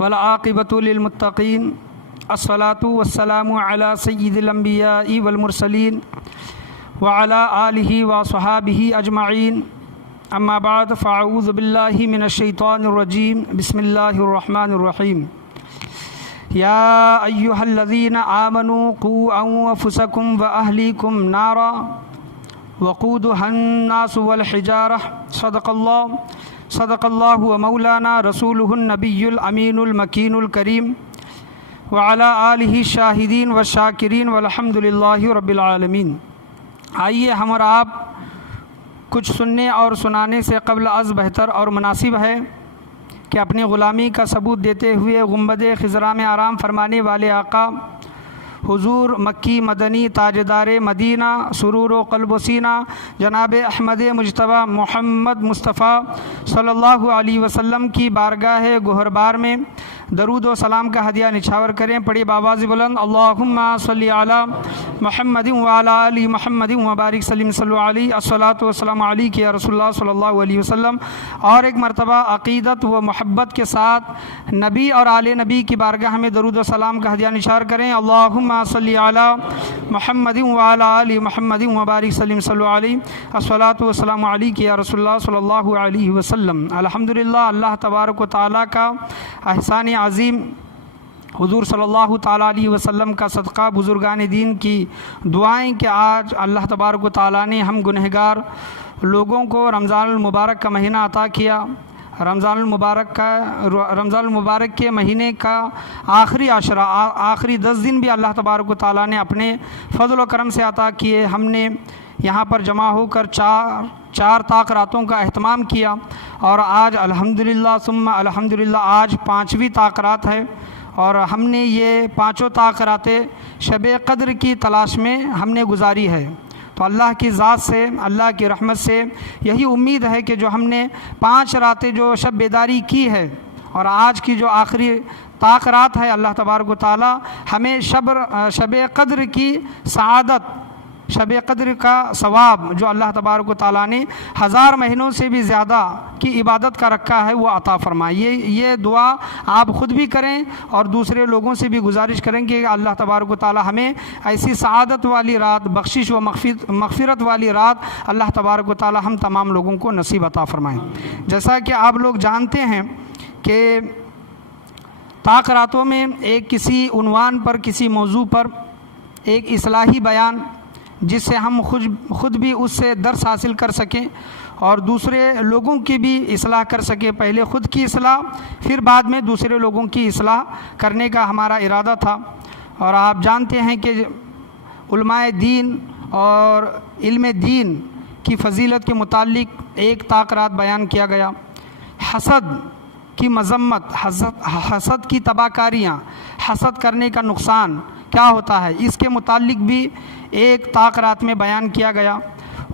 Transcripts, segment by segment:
والعاقبۃ للمتقین الصلاۃ والسلام علی سید الانبیاء والمرسلین وعلی آلہ وصحابہ اجمعین اما بعد فاعوذ باللہ من الشیطان الرجیم بسم اللہ الرحمن الرحیم یا ایہا الذین آمنوا قوا انفسکم واہلیکم نارا وقودها الناس والحجارہ صدق اللہ و مولانا رسولہ النبی الامین المکین الکریم وعلی آلہ الشاہدین والشاکرین والحمد للہ رب العالمین۔ آئیے ہم اور آپ کچھ سننے اور سنانے سے قبل از بہتر اور مناسب ہے کہ اپنی غلامی کا ثبوت دیتے ہوئے گنبد خضرا میں آرام فرمانے والے آقا حضور مکی مدنی تاجدار مدینہ سرور و قلب و سینہ جناب احمد مجتبیٰ محمد مصطفیٰ صلی اللہ علیہ وسلم کی بارگاہ گہربار میں درود و سلام کا ہدیہ نچھاور کریں۔ پڑھی بآواز بلند اللہم صلی علی محمد وعلی آل محمد وبارک سلم صلی علیہ الصلاۃ والسلام علیک یا رسول اللہ صلی اللہ علیہ وسلم۔ اور ایک مرتبہ عقیدت و محبت کے ساتھ نبی اور آل نبی کی بارگاہ میں درود و سلام کا ہدیہ نچھاور کریں۔ اللہم صلی علی محمد وعلی آل محمد وبارک سلم صلی علیہ الصلاۃ والسلام علیک یا رسول اللہ صلی اللہ علیہ وسلم۔ الحمدللہ، اللہ تبارک و تعالیٰ کا احسان عظیم حضور صلی اللہ تعالیٰ علیہ وسلم کا صدقہ، بزرگان دین کی دعائیں کہ آج اللہ تبارک و تعالیٰ نے ہم گنہگار لوگوں کو رمضان المبارک کا مہینہ عطا کیا۔ رمضان المبارک کے مہینے کا آخری عشرہ، آخری 10 دن بھی اللہ تبارک و تعالیٰ نے اپنے فضل و کرم سے عطا کیے۔ ہم نے یہاں پر جمع ہو کر چار طاق راتوں کا اہتمام کیا اور آج الحمدللہ ثم الحمدللہ آج 5ویں طاق رات ہے، اور ہم نے یہ 5 طاق راتیں شب قدر کی تلاش میں ہم نے گزاری ہے۔ تو اللہ کی ذات سے، اللہ کی رحمت سے یہی امید ہے کہ جو ہم نے 5 راتیں جو شب بیداری کی ہے اور آج کی جو آخری طاق رات ہے، اللہ تبارک و تعالی ہمیں شب قدر کی سعادت، شب قدر کا ثواب جو اللہ تبارک و تعالیٰ نے 1000 مہینوں سے بھی زیادہ کی عبادت کا رکھا ہے وہ عطا فرمائے۔ یہ دعا آپ خود بھی کریں اور دوسرے لوگوں سے بھی گزارش کریں کہ اللہ تبارک و تعالیٰ ہمیں ایسی سعادت والی رات، بخشش و مغفرت والی رات اللہ تبارک و تعالیٰ ہم تمام لوگوں کو نصیب عطا فرمائیں۔ جیسا کہ آپ لوگ جانتے ہیں کہ طاق راتوں میں ایک کسی عنوان پر، کسی موضوع پر ایک اصلاحی بیان، جس سے ہم خود بھی اس سے درس حاصل کر سکیں اور دوسرے لوگوں کی بھی اصلاح کر سکیں۔ پہلے خود کی اصلاح، پھر بعد میں دوسرے لوگوں کی اصلاح کرنے کا ہمارا ارادہ تھا۔ اور آپ جانتے ہیں کہ علماء دین اور علم دین کی فضیلت کے متعلق ایک طاق رات بیان کیا گیا۔ حسد کی مذمت، حسد کی تباہ، حسد کرنے کا نقصان کیا ہوتا ہے، اس کے متعلق بھی ایک طاق رات میں بیان کیا گیا۔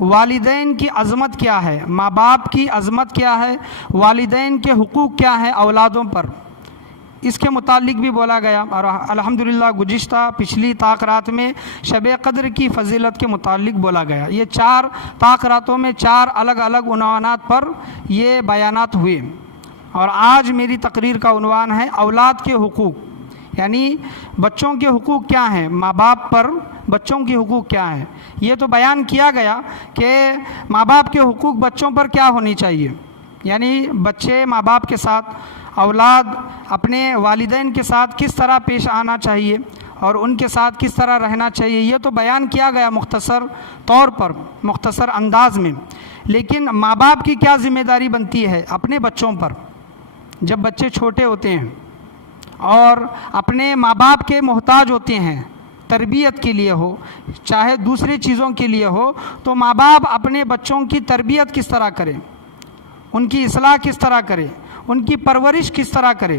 والدین کی عظمت کیا ہے، ماں باپ کی عظمت کیا ہے، والدین کے حقوق کیا ہیں اولادوں پر، اس کے متعلق بھی بولا گیا۔ اور الحمدللہ گزشتہ پچھلی طاق رات میں شب قدر کی فضیلت کے متعلق بولا گیا۔ یہ 4 طاق راتوں میں 4 الگ الگ عنوانات پر یہ بیانات ہوئے، اور آج میری تقریر کا عنوان ہے اولاد کے حقوق، یعنی بچوں کے حقوق کیا ہیں، ماں باپ پر بچوں کے حقوق کیا ہیں۔ یہ تو بیان کیا گیا کہ ماں باپ کے حقوق بچوں پر کیا ہونی چاہیے، یعنی بچے ماں باپ کے ساتھ، اولاد اپنے والدین کے ساتھ کس طرح پیش آنا چاہیے اور ان کے ساتھ کس طرح رہنا چاہیے، یہ تو بیان کیا گیا مختصر طور پر، مختصر انداز میں۔ لیکن ماں باپ کی کیا ذمہ داری بنتی ہے اپنے بچوں پر، جب بچے چھوٹے ہوتے ہیں اور اپنے ماں باپ کے محتاج ہوتے ہیں، تربیت کے لیے ہو چاہے دوسری چیزوں کے لیے ہو، تو ماں باپ اپنے بچوں کی تربیت کس طرح کرے، ان کی اصلاح کس طرح کرے، ان کی پرورش کس طرح کرے۔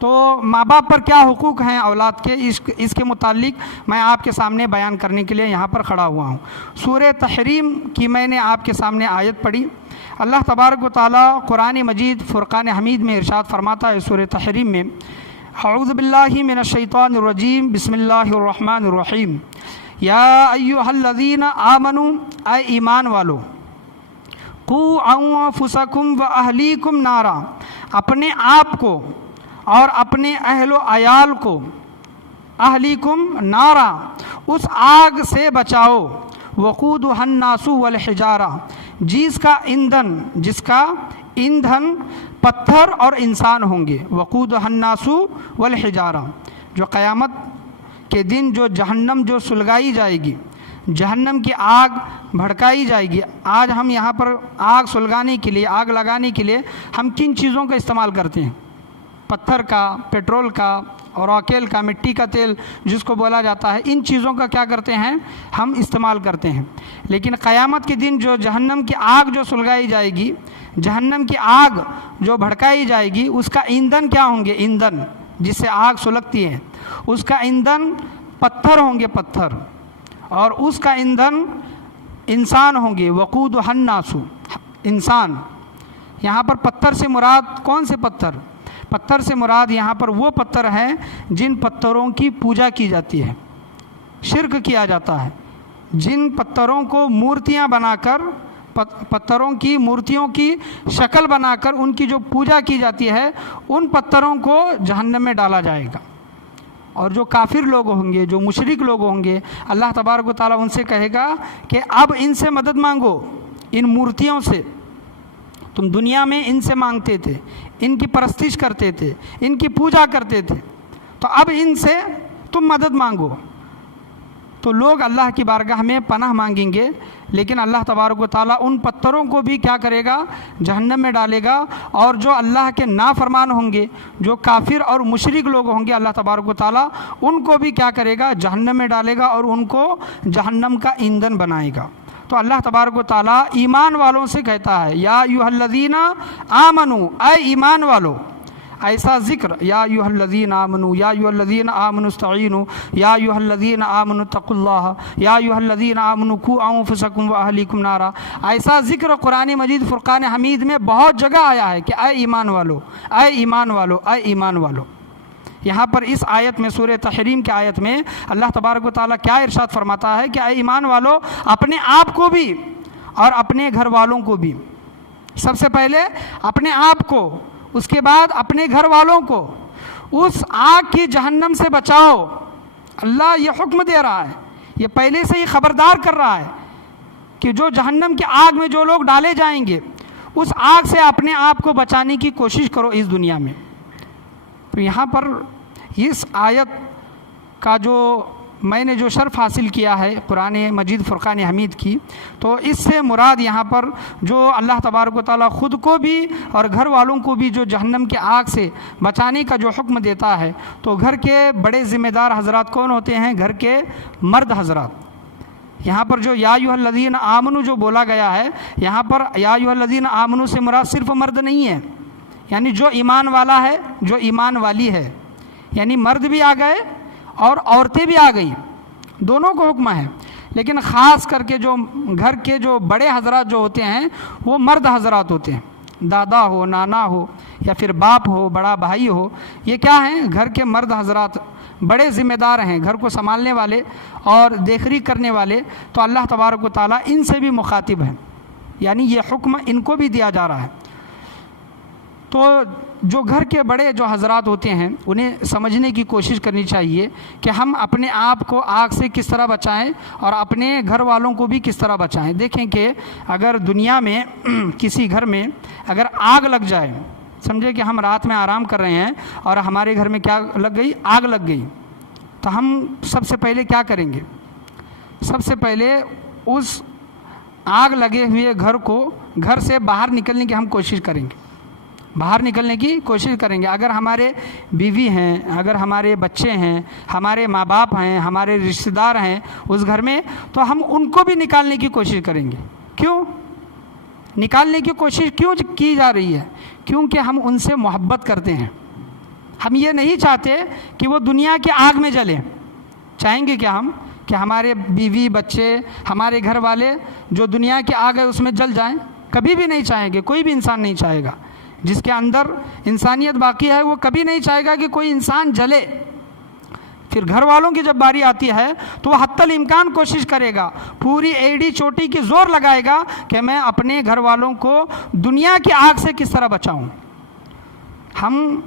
تو ماں باپ پر کیا حقوق ہیں اولاد کے، اس کے متعلق میں آپ کے سامنے بیان کرنے کے لیے یہاں پر کھڑا ہوا ہوں۔ سورہ تحریم کی میں نے آپ کے سامنے آیت پڑھی۔ اللہ تبارک و تعالیٰ قرآن مجید فرقان حمید میں ارشاد فرماتا ہے سورہ تحریم میں، اعوذ باللہ من الشیطان الرجیم بسم اللہ الرحمن الرحیم، یا ایہا الذین آمنوا، اے ایمان والو، قوا انفسکم و اہلیکم نارا، اپنے آپ کو اور اپنے اہل و عیال کو اہلیکم نارا اس آگ سے بچاؤ وقودھا الناس والحجارہ جس کا ایندھن پتھر اور انسان ہوں گے. وقودھا الناس والحجارہ جو قیامت کے دن جو جہنم جو سلگائی جائے گی, جہنم کی آگ بھڑکائی جائے گی. آج ہم یہاں پر آگ سلگانے کے لیے, آگ لگانے کے لیے ہم کن چیزوں کا استعمال کرتے ہیں؟ پتھر کا, پیٹرول کا, اوراکل کا, مٹی کا تیل جس کو بولا جاتا ہے, ان چیزوں کا کیا کرتے ہیں ہم استعمال کرتے ہیں. لیکن قیامت کے دن جو جہنم کی آگ جو سلگائی جائے گی, جہنم کی آگ جو بھڑکائی جائے گی, اس کا ایندھن کیا ہوں گے؟ ایندھن جس سے آگ سلگتی ہے اس کا ایندھن پتھر ہوں گے, پتھر, اور اس کا ایندھن انسان ہوں گے. وقودھا الناس انسان. یہاں پر پتھر سے مراد کون سے پتھر؟ پتھر سے مراد یہاں پر وہ پتھر ہیں جن پتھروں کی پوجا کی جاتی ہے, شرک کیا جاتا ہے, جن پتھروں کو مورتیاں بنا کر, پتھروں کی مورتیوں کی شکل بنا کر ان کی جو پوجا کی جاتی ہے, ان پتھروں کو جہنم میں ڈالا جائے گا. اور جو کافر لوگ ہوں گے, جو مشرک لوگ ہوں گے, اللہ تبارک و تعالیٰ ان سے کہے گا کہ اب ان سے مدد مانگو, ان مورتیوں سے. تم دنیا میں ان سے مانگتے تھے, ان کی پرستش کرتے تھے, ان کی پوجا کرتے تھے, تو اب ان سے تم مدد مانگو. تو لوگ اللہ کی بارگاہ میں پناہ مانگیں گے, لیکن اللہ تبارک و تعالیٰ ان پتھروں کو بھی کیا کرے گا؟ جہنم میں ڈالے گا. اور جو اللہ کے نافرمان ہوں گے, جو کافر اور مشرک لوگ ہوں گے, اللہ تبارک و تعالیٰ ان کو بھی کیا کرے گا؟ جہنم میں ڈالے گا اور ان کو جہنم کا ایندھن بنائے گا. تو اللہ تبارک و تعالیٰ ایمان والوں سے کہتا ہے یا ایھا الذین آمنو, اے ایمان والو. ایسا ذکر یا ایھا الذین آمنو, یا ایھا الذین آمنوا استعینوا, یا ایھا الذین آمنوا اتقوا اللہ, یا ایھا الذین آمنوا قوا انفسکم واہلیکم نارا. ایسا ذکر قرآن مجید فرقان حمید میں بہت جگہ آیا ہے کہ اے ایمان والو, اے ایمان والو, اے ایمان والو. یہاں پر اس آیت میں, سورہ تحریم کی آیت میں اللہ تبارک و تعالیٰ کیا ارشاد فرماتا ہے کہ اے ایمان والو, اپنے آپ کو بھی اور اپنے گھر والوں کو بھی, سب سے پہلے اپنے آپ کو, اس کے بعد اپنے گھر والوں کو اس آگ کی جہنم سے بچاؤ. اللہ یہ حکم دے رہا ہے, یہ پہلے سے ہی خبردار کر رہا ہے کہ جو جہنم کی آگ میں جو لوگ ڈالے جائیں گے, اس آگ سے اپنے آپ کو بچانے کی کوشش کرو اس دنیا میں. تو یہاں پر اس آیت کا جو میں نے جو شرف حاصل کیا ہے قرآن مجید فرقان حمید کی, تو اس سے مراد یہاں پر جو اللہ تبارک و تعالیٰ خود کو بھی اور گھر والوں کو بھی جو جہنم کی آگ سے بچانے کا جو حکم دیتا ہے, تو گھر کے بڑے ذمہ دار حضرات کون ہوتے ہیں؟ گھر کے مرد حضرات. یہاں پر جو یا ایھا الذین آمنو جو بولا گیا ہے, یہاں پر یا ایھا الذین آمنو سے مراد صرف مرد نہیں ہے, یعنی جو ایمان والا ہے, جو ایمان والی ہے, یعنی مرد بھی آ گئے اور عورتیں بھی آ گئیں, دونوں کو حکم ہے. لیکن خاص کر کے جو گھر کے جو بڑے حضرات جو ہوتے ہیں وہ مرد حضرات ہوتے ہیں, دادا ہو, نانا ہو, یا پھر باپ ہو, بڑا بھائی ہو, یہ کیا ہیں؟ گھر کے مرد حضرات, بڑے ذمہ دار ہیں, گھر کو سنبھالنے والے اور دیکھ ریکھ کرنے والے. تو اللہ تبارک و تعالیٰ ان سے بھی مخاطب ہیں, یعنی یہ حکم ان کو بھی دیا جا رہا ہے. تو جو گھر کے بڑے جو حضرات ہوتے ہیں انہیں سمجھنے کی کوشش کرنی چاہیے کہ ہم اپنے آپ کو آگ سے کس طرح بچائیں اور اپنے گھر والوں کو بھی کس طرح بچائیں. دیکھیں کہ اگر دنیا میں کسی گھر میں اگر آگ لگ جائے, سمجھے کہ ہم رات میں آرام کر رہے ہیں اور ہمارے گھر میں کیا لگ گئی؟ آگ لگ گئی, تو ہم سب سے پہلے کیا کریں گے؟ سب سے پہلے اس آگ لگے ہوئے گھر سے باہر نکلنے کی ہم کوشش کریں گے, باہر نکلنے کی کوشش کریں گے. اگر ہمارے بیوی ہیں, اگر ہمارے بچے ہیں, ہمارے ماں باپ ہیں, ہمارے رشتہ دار ہیں اس گھر میں, تو ہم ان کو بھی نکالنے کی کوشش کریں گے. کیوں نکالنے کی کوشش کیوں کی جا رہی ہے؟ کیونکہ ہم ان سے محبت کرتے ہیں. ہم یہ نہیں چاہتے کہ وہ دنیا کی آگ میں جلیں. چاہیں گے کیا ہم کہ ہمارے بیوی, بچے, ہمارے گھر والے جو دنیا کی آگ ہے اس میں جل جائیں؟ کبھی بھی نہیں چاہیں گے, کوئی بھی انسان نہیں چاہے گا. جس کے اندر انسانیت باقی ہے وہ کبھی نہیں چاہے گا کہ کوئی انسان جلے. پھر گھر والوں کی جب باری آتی ہے تو وہ حتی الامکان کوشش کرے گا, پوری ایڑی چوٹی کی زور لگائے گا کہ میں اپنے گھر والوں کو دنیا کی آگ سے کس طرح بچاؤں. ہم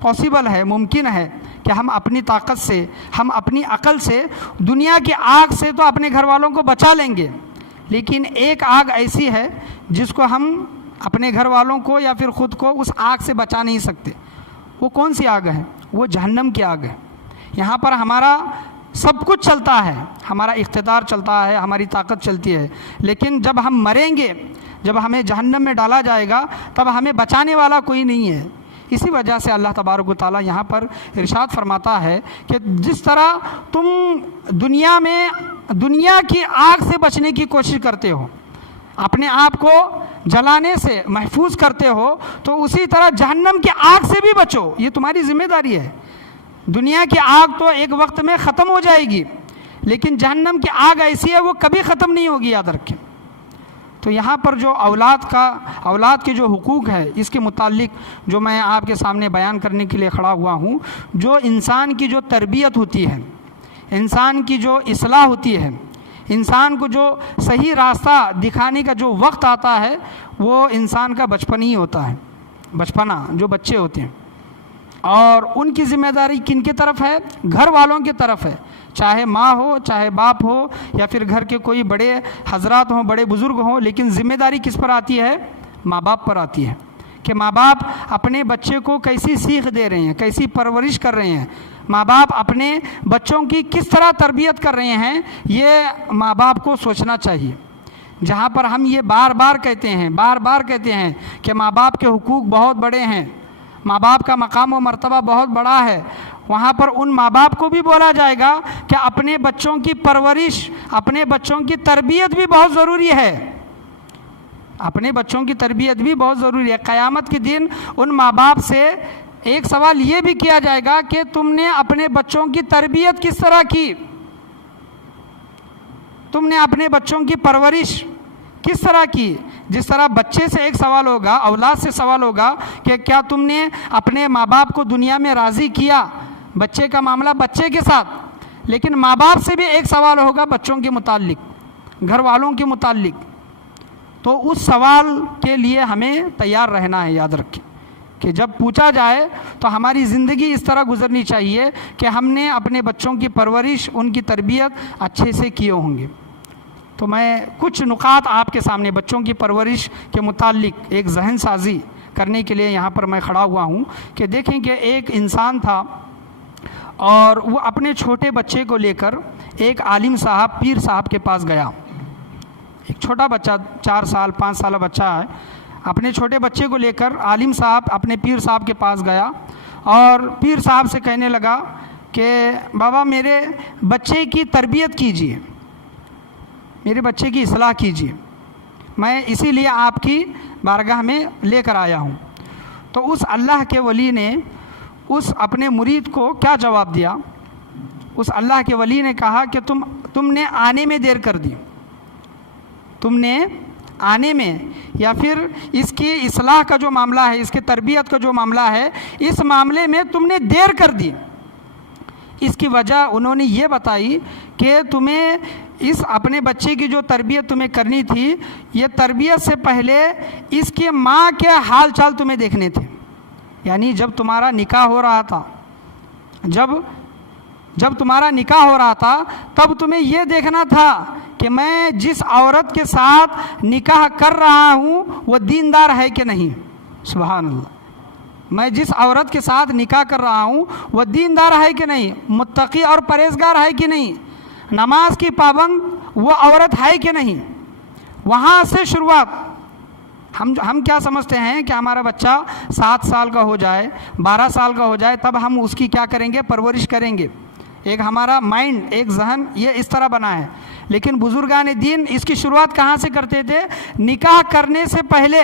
پاسبل ہے، ممکن ہے کہ ہم اپنی طاقت سے، ہم اپنی عقل سے دنیا کی آگ سے تو اپنے گھر والوں کو بچا لیں گے، لیکن ایک آگ ایسی ہے جس کو ہم اپنے گھر والوں کو یا پھر خود کو اس آگ سے بچا نہیں سکتے۔ وہ کون سی آگ ہے؟ وہ جہنم کی آگ ہے۔ یہاں پر ہمارا سب کچھ چلتا ہے، ہمارا اقتدار چلتا ہے، ہماری طاقت چلتی ہے، لیکن جب ہم مریں گے، جب ہمیں جہنم میں ڈالا جائے گا، تب ہمیں بچانے والا کوئی نہیں ہے۔ اسی وجہ سے اللہ تبارک و تعالیٰ یہاں پر ارشاد فرماتا ہے کہ جس طرح تم دنیا میں دنیا کی آگ سے بچنے کی کوشش کرتے ہو، اپنے آپ کو جلانے سے محفوظ کرتے ہو، تو اسی طرح جہنم کی آگ سے بھی بچو، یہ تمہاری ذمہ داری ہے۔ دنیا کی آگ تو ایک وقت میں ختم ہو جائے گی، لیکن جہنم کی آگ ایسی ہے وہ کبھی ختم نہیں ہوگی، یاد رکھیں۔ تو یہاں پر جو اولاد کے جو حقوق ہے، اس کے متعلق جو میں آپ کے سامنے بیان کرنے کے لیے کھڑا ہوا ہوں، جو انسان کی جو تربیت ہوتی ہے، انسان کی جو اصلاح ہوتی ہے، انسان کو جو صحیح راستہ دکھانے کا جو وقت آتا ہے، وہ انسان کا بچپن ہی ہوتا ہے، بچپنا جو بچے ہوتے ہیں۔ اور ان کی ذمہ داری کن کی طرف ہے؟ گھر والوں کی طرف ہے، چاہے ماں ہو، چاہے باپ ہو، یا پھر گھر کے کوئی بڑے حضرات ہوں، بڑے بزرگ ہوں، لیکن ذمہ داری کس پر آتی ہے؟ ماں باپ پر آتی ہے، کہ ماں باپ اپنے بچے کو کیسی سیکھ دے رہے ہیں، کیسی پرورش کر رہے ہیں، ماں باپ اپنے بچوں کی کس طرح تربیت کر رہے ہیں، یہ ماں باپ کو سوچنا چاہیے۔ جہاں پر ہم یہ بار بار کہتے ہیں کہ ماں باپ کے حقوق بہت بڑے ہیں، ماں باپ کا مقام و مرتبہ بہت بڑا ہے، وہاں پر ان ماں باپ کو بھی بولا جائے گا کہ اپنے بچوں کی پرورش، اپنے بچوں کی تربیت بھی بہت ضروری ہے، اپنے بچوں کی تربیت بھی بہت ضروری ہے۔ قیامت کے دن ان ماں باپ سے ایک سوال یہ بھی کیا جائے گا کہ تم نے اپنے بچوں کی تربیت کس طرح کی، تم نے اپنے بچوں کی پرورش کس طرح کی۔ جس طرح بچے سے ایک سوال ہوگا، اولاد سے سوال ہوگا کہ کیا تم نے اپنے ماں باپ کو دنیا میں راضی کیا، بچے کا معاملہ بچے کے ساتھ، لیکن ماں باپ سے بھی ایک سوال ہوگا بچوں کے متعلق، گھر والوں کے متعلق۔ تو اس سوال کے لیے ہمیں تیار رہنا ہے، یاد رکھیں کہ جب پوچھا جائے تو ہماری زندگی اس طرح گزرنی چاہیے کہ ہم نے اپنے بچوں کی پرورش، ان کی تربیت اچھے سے کیے ہوں گے۔ تو میں کچھ نکات آپ کے سامنے بچوں کی پرورش کے متعلق ایک ذہن سازی کرنے کے لیے یہاں پر میں کھڑا ہوا ہوں کہ دیکھیں کہ ایک انسان تھا اور وہ اپنے چھوٹے بچے کو لے کر ایک عالم صاحب، پیر صاحب کے پاس گیا۔ ایک چھوٹا بچہ، 4 سال 5 سالہ بچہ ہے، اپنے چھوٹے بچے کو لے کر عالم صاحب اپنے پیر صاحب کے پاس گیا اور پیر صاحب سے کہنے لگا کہ بابا میرے بچے کی تربیت کیجیے، میرے بچے کی اصلاح کیجیے، میں اسی لیے آپ کی بارگاہ میں لے کر آیا ہوں۔ تو اس اللہ کے ولی نے اس اپنے مرید کو کیا جواب دیا؟ اس اللہ کے ولی نے کہا کہ تم نے آنے میں دیر کر دی، تم نے آنے میں، یا پھر اس کی اصلاح کا جو معاملہ ہے، اس کی تربیت کا جو معاملہ ہے، اس معاملے میں تم نے دیر کر دی۔ اس کی وجہ انہوں نے یہ بتائی کہ تمہیں اس اپنے بچے کی جو تربیت تمہیں کرنی تھی، یہ تربیت سے پہلے اس کی ماں کے حال چال تمہیں دیکھنے تھے۔ یعنی جب تمہارا نکاح ہو رہا تھا، جب تمہارا نکاح ہو رہا تھا، تب تمہیں یہ دیکھنا تھا کہ میں جس عورت کے ساتھ نکاح کر رہا ہوں وہ دیندار ہے کہ نہیں۔ سبحان اللہ، میں جس عورت کے ساتھ نکاح کر رہا ہوں وہ دیندار ہے کہ نہیں، متقی اور پرہیزگار ہے کہ نہیں، نماز کی پابند وہ عورت ہے کہ نہیں۔ وہاں سے شروعات۔ ہم کیا سمجھتے ہیں کہ ہمارا بچہ 7 سال کا ہو جائے، 12 سال کا ہو جائے، تب ہم اس کی کیا کریں گے؟ پرورش کریں گے۔ ایک ہمارا مائنڈ، ایک ذہن یہ اس طرح بنا ہے، لیکن بزرگان دین اس کی شروعات کہاں سے کرتے تھے؟ نکاح کرنے سے پہلے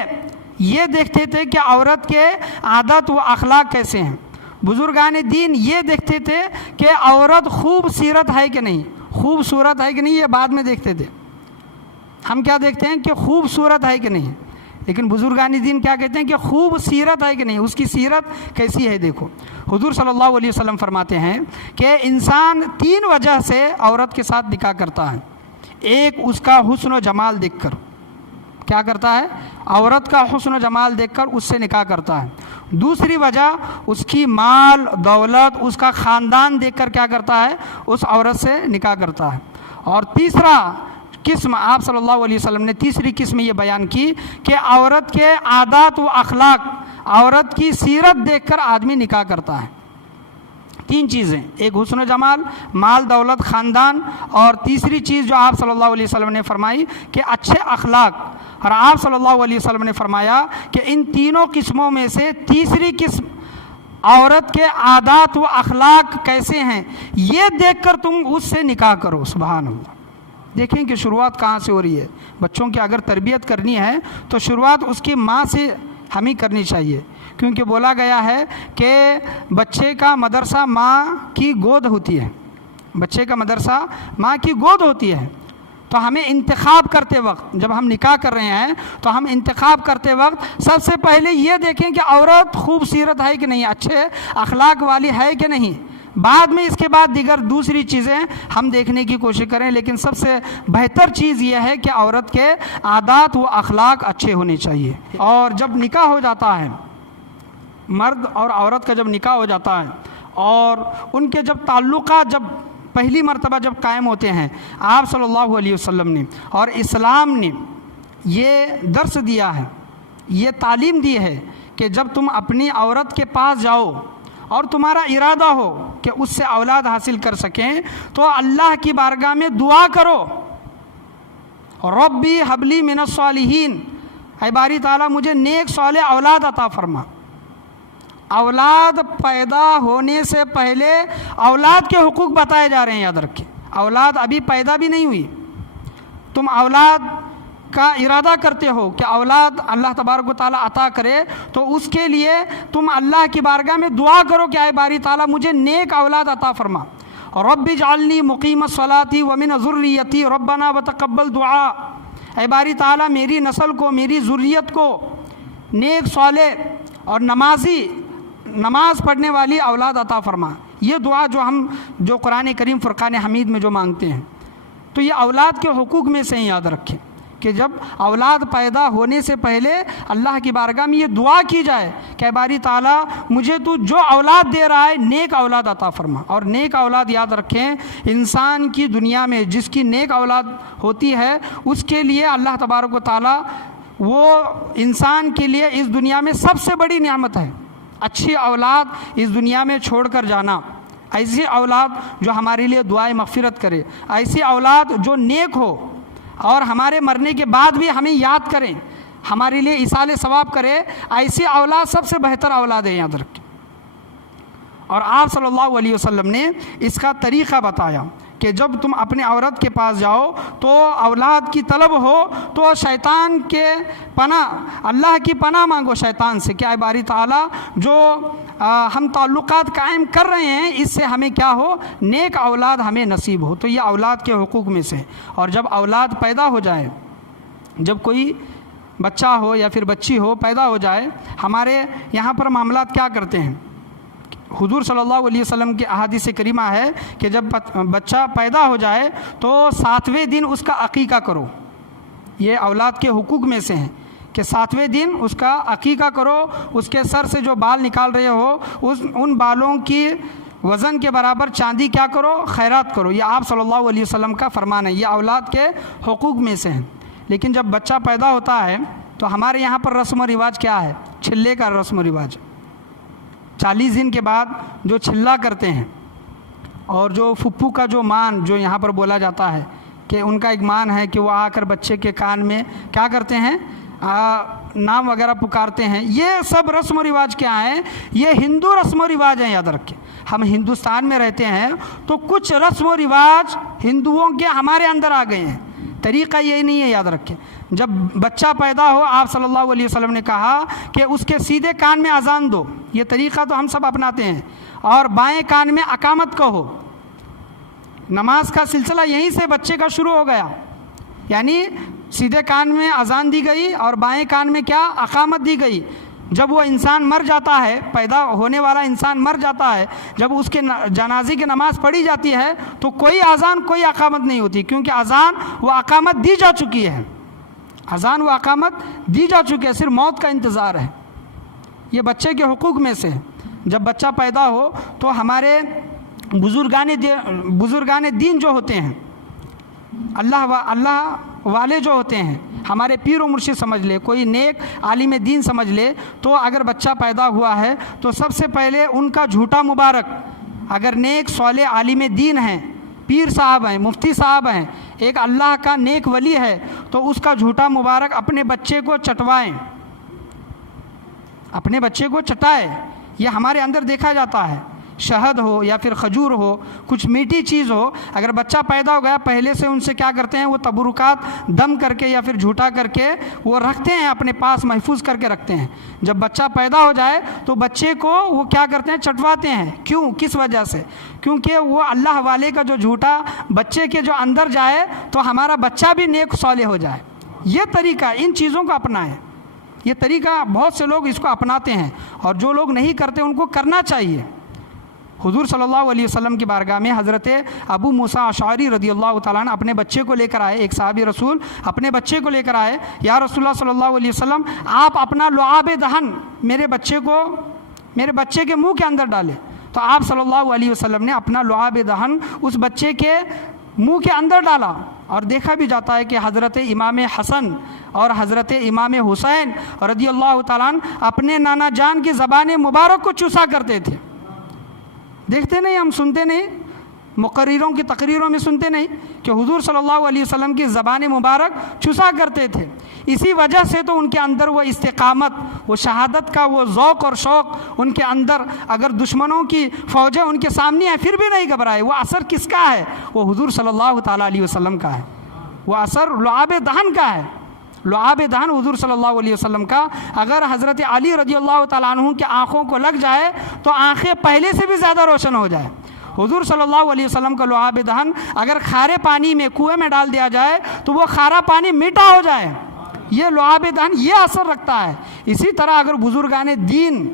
یہ دیکھتے تھے کہ عورت کے عادت و اخلاق کیسے ہیں۔ بزرگان دین یہ دیکھتے تھے کہ عورت خوبصورت ہے کہ نہیں، خوبصورت ہے کہ نہیں، یہ بعد میں دیکھتے تھے۔ ہم کیا دیکھتے ہیں کہ خوبصورت ہے کہ نہیں، لیکن بزرگان دین کیا کہتے ہیں کہ خوب سیرت ہے کہ نہیں، اس کی سیرت کیسی ہے دیکھو۔ حضور صلی اللہ علیہ وسلم فرماتے ہیں کہ انسان 3 وجہ سے عورت کے ساتھ نکاح کرتا ہے۔ ایک، اس کا حسن و جمال دیکھ کر، کیا کرتا ہے؟ عورت کا حسن و جمال دیکھ کر اس سے نکاح کرتا ہے۔ دوسری وجہ اس کی مال دولت، اس کا خاندان دیکھ کر کیا کرتا ہے؟ اس عورت سے نکاح کرتا ہے۔ اور تیسرا قسم آپ صلی اللہ علیہ وسلم نے تیسری قسم یہ بیان کی کہ عورت کے عادات و اخلاق، عورت کی سیرت دیکھ کر آدمی نکاح کرتا ہے۔ تین چیزیں، ایک حسن و جمال، مال دولت خاندان، اور تیسری چیز جو آپ صلی اللہ علیہ وسلم نے فرمائی کہ اچھے اخلاق۔ اور آپ صلی اللہ علیہ وسلم نے فرمایا کہ ان تینوں قسموں میں سے تیسری قسم عورت کے عادات و اخلاق کیسے ہیں یہ دیکھ کر تم اس سے نکاح کرو۔ سبحان اللہ۔ دیکھیں کہ شروعات کہاں سے ہو رہی ہے۔ بچوں کی اگر تربیت کرنی ہے تو شروعات اس کی ماں سے ہمیں کرنی چاہیے، کیونکہ بولا گیا ہے کہ بچے کا مدرسہ ماں کی گود ہوتی ہے، بچے کا مدرسہ ماں کی گود ہوتی ہے۔ تو ہمیں انتخاب کرتے وقت، جب ہم نکاح کر رہے ہیں تو ہم انتخاب کرتے وقت سب سے پہلے یہ دیکھیں کہ عورت خوبصورت ہے کہ نہیں، اچھے اخلاق والی ہے کہ نہیں، بعد میں اس کے بعد دیگر دوسری چیزیں ہم دیکھنے کی کوشش کریں، لیکن سب سے بہتر چیز یہ ہے کہ عورت کے عادات و اخلاق اچھے ہونے چاہیے۔ اور جب نکاح ہو جاتا ہے، مرد اور عورت کا جب نکاح ہو جاتا ہے اور ان کے جب تعلقات جب پہلی مرتبہ جب قائم ہوتے ہیں، آپ صلی اللہ علیہ وسلم نے اور اسلام نے یہ درس دیا ہے، یہ تعلیم دی ہے کہ جب تم اپنی عورت کے پاس جاؤ اور تمہارا ارادہ ہو کہ اس سے اولاد حاصل کر سکیں تو اللہ کی بارگاہ میں دعا کرو، ربی حبلی من الصالحین، اے باری تعالیٰ مجھے نیک صالح اولاد عطا فرما۔ اولاد پیدا ہونے سے پہلے اولاد کے حقوق بتائے جا رہے ہیں، یاد رکھیں۔ اولاد ابھی پیدا بھی نہیں ہوئی، تم اولاد کا ارادہ کرتے ہو کہ اولاد اللہ تبارک و تعالیٰ عطا کرے، تو اس کے لیے تم اللہ کی بارگاہ میں دعا کرو کہ اے باری تعالیٰ مجھے نیک اولاد عطا فرما۔ رب اجعلنی مقیم الصلاۃ ومن ذریتی ربنا وتقبل دعا، اے باری تعالیٰ میری نسل کو، میری ذریت کو نیک صالح اور نماز پڑھنے والی اولاد عطا فرما۔ یہ دعا جو قرآن کریم فرقان حمید میں جو مانگتے ہیں، تو یہ اولاد کے حقوق میں سے یاد رکھیں کہ جب اولاد پیدا ہونے سے پہلے اللہ کی بارگاہ میں یہ دعا کی جائے کہ اے باری تعالیٰ مجھے تو جو اولاد دے رہا ہے نیک اولاد عطا فرما۔ اور نیک اولاد یاد رکھیں، انسان کی دنیا میں جس کی نیک اولاد ہوتی ہے اس کے لیے اللہ تبارک و تعالیٰ وہ انسان کے لیے اس دنیا میں سب سے بڑی نعمت ہے۔ اچھی اولاد اس دنیا میں چھوڑ کر جانا، ایسی اولاد جو ہمارے لیے دعائے مغفرت کرے، ایسی اولاد جو نیک ہو اور ہمارے مرنے کے بعد بھی ہمیں یاد کریں، ہمارے لیے ایصال ثواب کرے، ایسی اولاد سب سے بہتر اولاد ہے، یاد رکھیں۔ اور آپ صلی اللہ علیہ وسلم نے اس کا طریقہ بتایا کہ جب تم اپنے عورت کے پاس جاؤ تو اولاد کی طلب ہو تو شیطان کے پناہ، اللہ کی پناہ مانگو شیطان سے کہ اے باری تعالیٰ جو ہم تعلقات قائم کر رہے ہیں اس سے ہمیں کیا ہو، نیک اولاد ہمیں نصیب ہو۔ تو یہ اولاد کے حقوق میں سے۔ اور جب اولاد پیدا ہو جائے، جب کوئی بچہ ہو یا پھر بچی ہو پیدا ہو جائے، ہمارے یہاں پر معاملات کیا کرتے ہیں، حضور صلی اللہ علیہ وسلم کی احادیث کریمہ ہے کہ جب بچہ پیدا ہو جائے تو 7ویں دن اس کا عقیقہ کرو۔ یہ اولاد کے حقوق میں سے ہیں کہ 7ویں دن اس کا عقیقہ کرو، اس کے سر سے جو بال نکال رہے ہو ان بالوں کی وزن کے برابر چاندی کیا کرو، خیرات کرو۔ یہ آپ صلی اللہ علیہ وسلم کا فرمان ہے، یہ اولاد کے حقوق میں سے ہیں۔ لیکن جب بچہ پیدا ہوتا ہے تو ہمارے یہاں پر رسم و رواج کیا ہے، چھلے کا رسم و رواج۔ 40 دن کے بعد جو چھلا کرتے ہیں، اور جو پھپھو کا جو مان جو یہاں پر بولا جاتا ہے کہ ان کا ایک مان ہے کہ وہ آ کر بچے کے کان میں کیا کرتے ہیں، نام وغیرہ پکارتے ہیں۔ یہ سب رسم و رواج کیا ہیں، یہ ہندو رسم و رواج ہیں، یاد رکھیں۔ ہم ہندوستان میں رہتے ہیں تو کچھ رسم و رواج ہندوؤں کے ہمارے اندر آ گئے ہیں، طریقہ یہی نہیں ہے، یاد رکھیں۔ جب بچہ پیدا ہو آپ صلی اللہ علیہ وسلم نے کہا کہ اس کے سیدھے کان میں اذان دو، یہ طریقہ تو ہم سب اپناتے ہیں، اور بائیں کان میں اقامت کہو۔ نماز کا سلسلہ یہیں سے بچے کا شروع ہو گیا، یعنی سیدھے کان میں اذان دی گئی اور بائیں کان میں کیا، اقامت دی گئی۔ جب وہ انسان مر جاتا ہے، پیدا ہونے والا انسان مر جاتا ہے، جب اس کے جنازے کی نماز پڑھی جاتی ہے تو کوئی اذان کوئی اقامت نہیں ہوتی، کیونکہ اذان و اقامت دی جا چکی ہے، اذان و اقامت دی جا چکی ہے، صرف موت کا انتظار ہے۔ یہ بچے کے حقوق میں سے. جب بچہ پیدا ہو تو ہمارے بزرگان دین جو ہوتے ہیں، اللہ والے جو ہوتے ہیں، ہمارے پیر و مرشد سمجھ لے، کوئی نیک عالم دین سمجھ لے، تو اگر بچہ پیدا ہوا ہے تو سب سے پہلے ان کا جھوٹا مبارک، اگر نیک صالح عالم دین ہیں، پیر صاحب ہیں، مفتی صاحب ہیں، ایک اللہ کا نیک ولی ہے، تو اس کا جھوٹا مبارک اپنے بچے کو چٹوائیں، اپنے بچے کو چٹائے. یہ ہمارے اندر دیکھا جاتا ہے. شہد ہو یا پھر کھجور ہو، کچھ میٹھی چیز ہو، اگر بچہ پیدا ہو گیا پہلے سے ان سے کیا کرتے ہیں، وہ تبرکات دم کر کے یا پھر جھوٹا کر کے وہ رکھتے ہیں، اپنے پاس محفوظ کر کے رکھتے ہیں. جب بچہ پیدا ہو جائے تو بچے کو وہ کیا کرتے ہیں، چٹواتے ہیں. کیوں؟ کس وجہ سے؟ کیونکہ وہ اللہ والے کا جو جھوٹا بچے کے جو اندر جائے تو ہمارا بچہ بھی نیک صالح ہو جائے. یہ طریقہ ان چیزوں کو اپنائیں. یہ طریقہ بہت سے لوگ اس کو اپناتے ہیں، اور جو لوگ نہیں کرتے ان کو کرنا چاہیے. حضور صلی اللہ علیہ وسلم کی بارگاہ میں حضرت ابو موسیٰ اشعری رضی اللہ تعالیٰ عنہ اپنے بچے کو لے کر آئے. ایک صحابی رسول اپنے بچے کو لے کر آئے، یا رسول اللہ صلی اللہ علیہ وسلم آپ اپنا لعاب دہن میرے بچے کے منہ کے اندر ڈالے. تو آپ صلی اللہ علیہ وسلم نے اپنا لعاب دہن اس بچے کے منہ کے اندر ڈالا. اور دیکھا بھی جاتا ہے کہ حضرت امام حسن اور حضرت امام حسین رضی اللہ تعالیٰ عنہ اپنے نانا جان کی زبان مبارک کو چوسا کرتے تھے. دیکھتے نہیں، ہم سنتے نہیں، مقرروں کی تقریروں میں سنتے نہیں کہ حضور صلی اللہ علیہ وسلم کی زبان مبارک چوسا کرتے تھے. اسی وجہ سے تو ان کے اندر وہ استقامت، وہ شہادت کا وہ ذوق اور شوق ان کے اندر، اگر دشمنوں کی فوجیں ان کے سامنے ہیں پھر بھی نہیں گھبرائے. وہ اثر کس کا ہے؟ وہ حضور صلی اللہ تعالیٰ علیہ وسلم کا ہے. وہ اثر لعاب دہن کا ہے. لعاب دہن حضور صلی اللہ علیہ وسلم کا اگر حضرت علی رضی اللہ تعالیٰ عنہ کے آنکھوں کو لگ جائے تو آنکھیں پہلے سے بھی زیادہ روشن ہو جائے. حضور صلی اللہ علیہ وسلم کا لعاب دہن اگر کھارے پانی میں کنویں میں ڈال دیا جائے تو وہ کھارا پانی میٹھا ہو جائے. یہ لعاب دہن یہ اثر رکھتا ہے. اسی طرح اگر بزرگان دین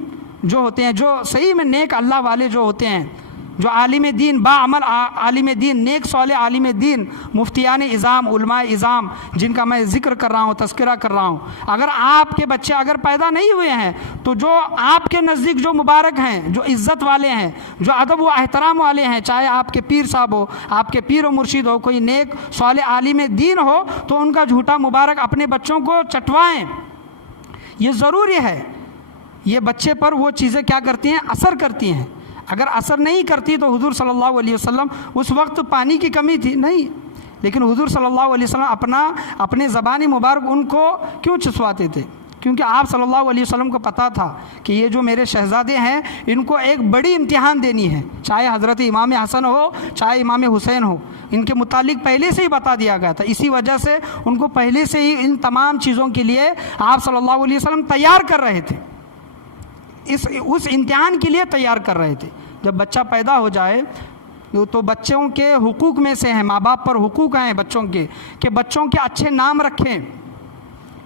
جو ہوتے ہیں، جو صحیح میں نیک اللہ والے جو ہوتے ہیں، جو عالم دین، باعمل عالم دین، نیک صالح عالم دین، مفتیان اعظام، علماء اعظام جن کا میں ذکر کر رہا ہوں، تذکرہ کر رہا ہوں، اگر آپ کے بچے اگر پیدا نہیں ہوئے ہیں تو جو آپ کے نزدیک جو مبارک ہیں، جو عزت والے ہیں، جو ادب و احترام والے ہیں، چاہے آپ کے پیر صاحب ہو، آپ کے پیر و مرشد ہو، کوئی نیک صالح عالم دین ہو، تو ان کا جھوٹا مبارک اپنے بچوں کو چٹوائیں. یہ ضروری ہے. یہ بچے پر وہ چیزیں کیا کرتی ہیں، اثر کرتی ہیں. اگر اثر نہیں کرتی تو حضور صلی اللہ علیہ وسلم اس وقت پانی کی کمی تھی نہیں، لیکن حضور صلی اللہ علیہ وسلم اپنے زبان مبارک ان کو کیوں چسواتے تھے؟ کیونکہ آپ صلی اللہ علیہ وسلم کو پتہ تھا کہ یہ جو میرے شہزادے ہیں ان کو ایک بڑی امتحان دینی ہے، چاہے حضرت امام حسن ہو چاہے امام حسین ہو، ان کے متعلق پہلے سے ہی بتا دیا گیا تھا. اسی وجہ سے ان کو پہلے سے ہی ان تمام چیزوں کے لیے آپ صلی اللہ علیہ وسلم تیار کر رہے تھے، اس امتحان کے لیے تیار کر رہے تھے. جب بچہ پیدا ہو جائے تو بچوں کے حقوق میں سے ہیں، ماں باپ پر حقوق ہیں بچوں کے، کہ بچوں کے اچھے نام رکھیں.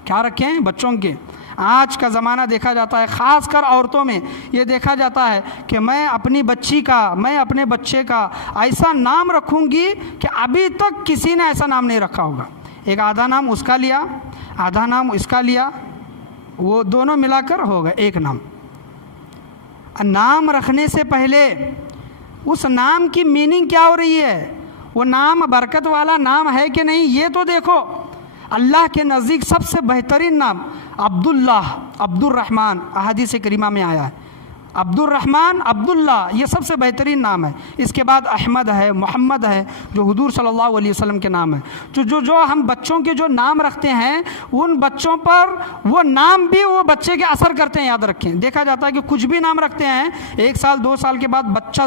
کیا رکھیں؟ بچوں کے. آج کا زمانہ دیکھا جاتا ہے، خاص کر عورتوں میں یہ دیکھا جاتا ہے کہ میں اپنی بچی کا، میں اپنے بچے کا ایسا نام رکھوں گی کہ ابھی تک کسی نے ایسا نام نہیں رکھا ہوگا. ایک آدھا نام اس کا لیا، آدھا نام اس کا لیا، وہ دونوں ملا کر ہوگا ایک نام. نام رکھنے سے پہلے اس نام کی میننگ کیا ہو رہی ہے، وہ نام برکت والا نام ہے کہ نہیں، یہ تو دیکھو. اللہ کے نزدیک سب سے بہترین نام عبداللہ، عبد الرحمن احادیث کریمہ میں آیا ہے. عبد الرحمن، عبداللہ، یہ سب سے بہترین نام ہے. اس کے بعد احمد ہے، محمد ہے، جو حضور صلی اللہ علیہ وسلم کے نام ہے. جو ہم بچوں کے جو نام رکھتے ہیں ان بچوں پر وہ نام بھی وہ بچے کے اثر کرتے ہیں. یاد رکھیں، دیکھا جاتا ہے کہ کچھ بھی نام رکھتے ہیں، 1 سال 2 سال کے بعد بچہ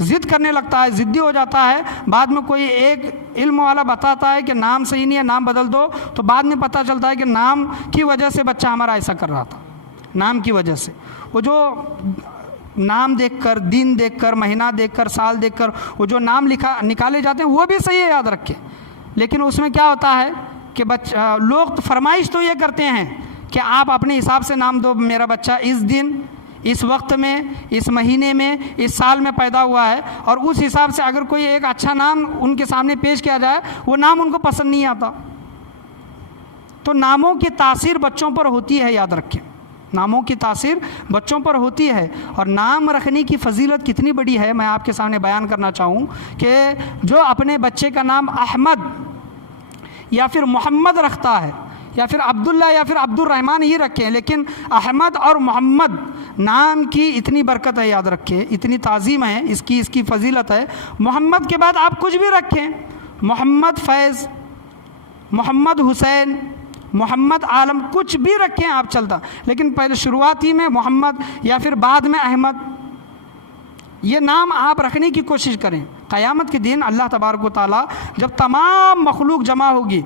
ضد کرنے لگتا ہے، ضدی ہو جاتا ہے. بعد میں کوئی ایک علم والا بتاتا ہے کہ نام صحیح نہیں ہے، نام بدل دو، تو بعد میں پتہ چلتا ہے کہ نام کی وجہ سے بچہ ہمارا ایسا کر رہا تھا. نام کی وجہ سے وہ جو نام دیکھ کر، دن دیکھ کر، مہینہ دیکھ کر، سال دیکھ کر وہ جو نام نکالے جاتے ہیں وہ بھی صحیح ہے، یاد رکھیں. لیکن اس میں کیا ہوتا ہے کہ لوگ تو فرمائش تو یہ کرتے ہیں کہ آپ اپنے حساب سے نام دو، میرا بچہ اس دن، اس وقت میں، اس مہینے میں، اس سال میں پیدا ہوا ہے، اور اس حساب سے اگر کوئی ایک اچھا نام ان کے سامنے پیش کیا جائے وہ نام ان کو پسند نہیں آتا. تو ناموں کی تاثیر بچوں پر ہوتی ہے، یاد رکھیں. ناموں کی تاثیر بچوں پر ہوتی ہے. اور نام رکھنے کی فضیلت کتنی بڑی ہے میں آپ کے سامنے بیان کرنا چاہوں کہ جو اپنے بچے کا نام احمد یا پھر محمد رکھتا ہے یا پھر عبداللہ یا پھر عبد الرحمن ہی رکھیں، لیکن احمد اور محمد نام کی اتنی برکت ہے، یاد رکھیں، اتنی تعظیم ہے اس کی فضیلت ہے. محمد کے بعد آپ کچھ بھی رکھیں، محمد فیض، محمد حسین، محمد عالم، کچھ بھی رکھیں آپ چلتا، لیکن پہلے شروعاتی میں محمد یا پھر بعد میں احمد، یہ نام آپ رکھنے کی کوشش کریں. قیامت کے دن اللہ تبارک و تعالیٰ جب تمام مخلوق جمع ہوگی،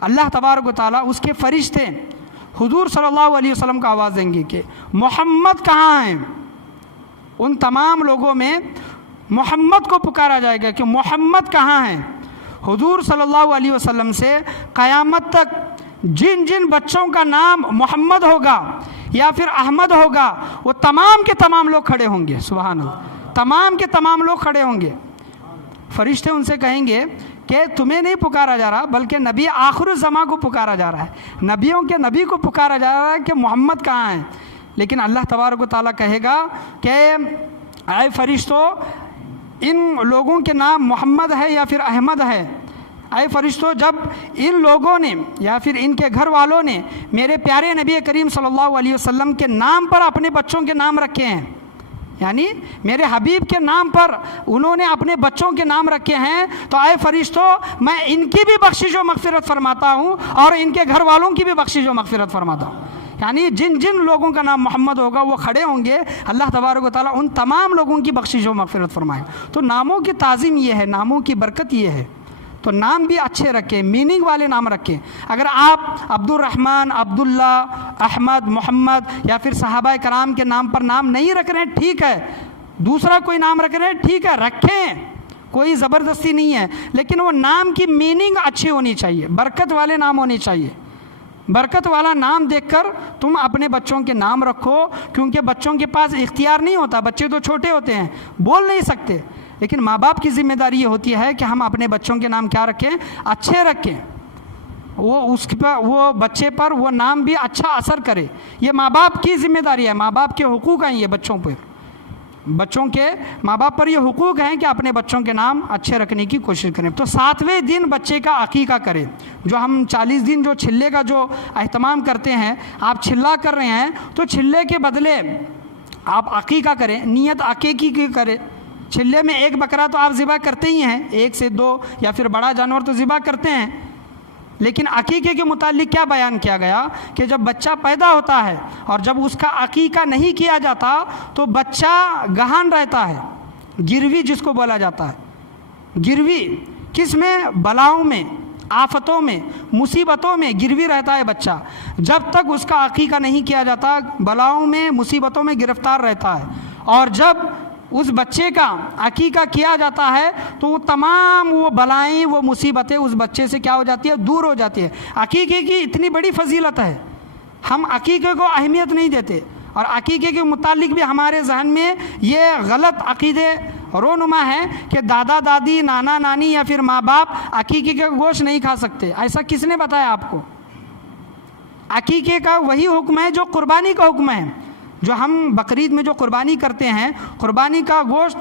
اللہ تبارک و تعالیٰ اس کے فرشتے حضور صلی اللہ علیہ وسلم کو آواز دیں گے کہ محمد کہاں ہیں. ان تمام لوگوں میں محمد کو پکارا جائے گا کہ محمد کہاں ہیں. حضور صلی اللہ علیہ وسلم سے قیامت تک جن جن بچوں کا نام محمد ہوگا یا پھر احمد ہوگا وہ تمام کے تمام لوگ کھڑے ہوں گے. سبحان اللہ، تمام کے تمام لوگ کھڑے ہوں گے. فرشتے ان سے کہیں گے کہ تمہیں نہیں پکارا جا رہا بلکہ نبی آخر الزماں کو پکارا جا رہا ہے، نبیوں کے نبی کو پکارا جا رہا ہے کہ محمد کہاں ہیں. لیکن اللہ تبارک و تعالیٰ کہے گا کہ اے فرشتوں، ان لوگوں کے نام محمد ہے یا پھر احمد ہے. اے فرشتوں، جب ان لوگوں نے یا پھر ان کے گھر والوں نے میرے پیارے نبی کریم صلی اللہ علیہ وسلم کے نام پر اپنے بچوں کے نام رکھے ہیں، یعنی میرے حبیب کے نام پر انہوں نے اپنے بچوں کے نام رکھے ہیں، تو اے فرشتوں میں ان کی بھی بخشش و مغفرت فرماتا ہوں اور ان کے گھر والوں کی بھی بخشش و مغفرت فرماتا ہوں. یعنی جن جن لوگوں کا نام محمد ہوگا وہ کھڑے ہوں گے، اللہ تبارک و تعالیٰ ان تمام لوگوں کی بخشش و مغفرت فرمائے. تو ناموں کی تعظیم یہ ہے، ناموں کی برکت یہ ہے. تو نام بھی اچھے رکھیں، میننگ والے نام رکھیں. اگر آپ عبد الرحمن، عبداللہ، احمد، محمد یا پھر صحابہ کرام کے نام پر نام نہیں رکھ رہے ہیں، ٹھیک ہے. دوسرا کوئی نام رکھ رہے ہیں، ٹھیک ہے، رکھیں، کوئی زبردستی نہیں ہے، لیکن وہ نام کی میننگ اچھی ہونی چاہیے، برکت والے نام ہونے چاہیے. برکت والا نام دیکھ کر تم اپنے بچوں کے نام رکھو، کیونکہ بچوں کے پاس اختیار نہیں ہوتا، بچے تو چھوٹے ہوتے ہیں، بول نہیں سکتے. لیکن ماں باپ کی ذمہ داری یہ ہوتی ہے کہ ہم اپنے بچوں کے نام کیا رکھیں، اچھے رکھیں، وہ بچے پر وہ نام بھی اچھا اثر کرے. یہ ماں باپ کی ذمہ داری ہے، ماں باپ کے حقوق ہیں یہ بچوں پر. بچوں کے ماں باپ پر یہ حقوق ہیں کہ اپنے بچوں کے نام اچھے رکھنے کی کوشش کریں. تو 7ویں دن بچے کا عقیقہ کریں. جو ہم 40 دن جو چھلے کا جو اہتمام کرتے ہیں، آپ چھلا کر رہے ہیں تو چھلے کے بدلے آپ عقیقہ کریں، نیت عقیقے کی کریں. چھلے میں ایک بکرا تو آپ ذبح کرتے ہی ہیں، 1 سے 2 یا پھر بڑا جانور تو ذبح کرتے ہیں. لیکن عقیقے کے متعلق کیا بیان کیا گیا کہ جب بچہ پیدا ہوتا ہے اور جب اس کا عقیقہ نہیں کیا جاتا تو بچہ گہان رہتا ہے، گروی جس کو بولا جاتا ہے. گروی کس میں؟ بلاؤں میں، آفتوں میں، مصیبتوں میں گروی رہتا ہے بچہ. جب تک اس کا عقیقہ نہیں کیا جاتا بلاؤں میں، مصیبتوں میں گرفتار رہتا ہے. اور جب اس بچے کا عقیقہ کیا جاتا ہے تو وہ تمام وہ بلائیں، وہ مصیبتیں اس بچے سے کیا ہو جاتی ہے؟ دور ہو جاتی ہے. عقیقے کی اتنی بڑی فضیلت ہے، ہم عقیقے کو اہمیت نہیں دیتے، اور عقیقے کے متعلق بھی ہمارے ذہن میں یہ غلط عقیدے رونما ہیں کہ دادا دادی، نانا نانی یا پھر ماں باپ عقیقے کا گوشت نہیں کھا سکتے. ایسا کس نے بتایا آپ کو؟ عقیقے کا وہی حکم ہے جو قربانی کا حکم ہے. جو ہم بقرعید میں جو قربانی کرتے ہیں، قربانی کا گوشت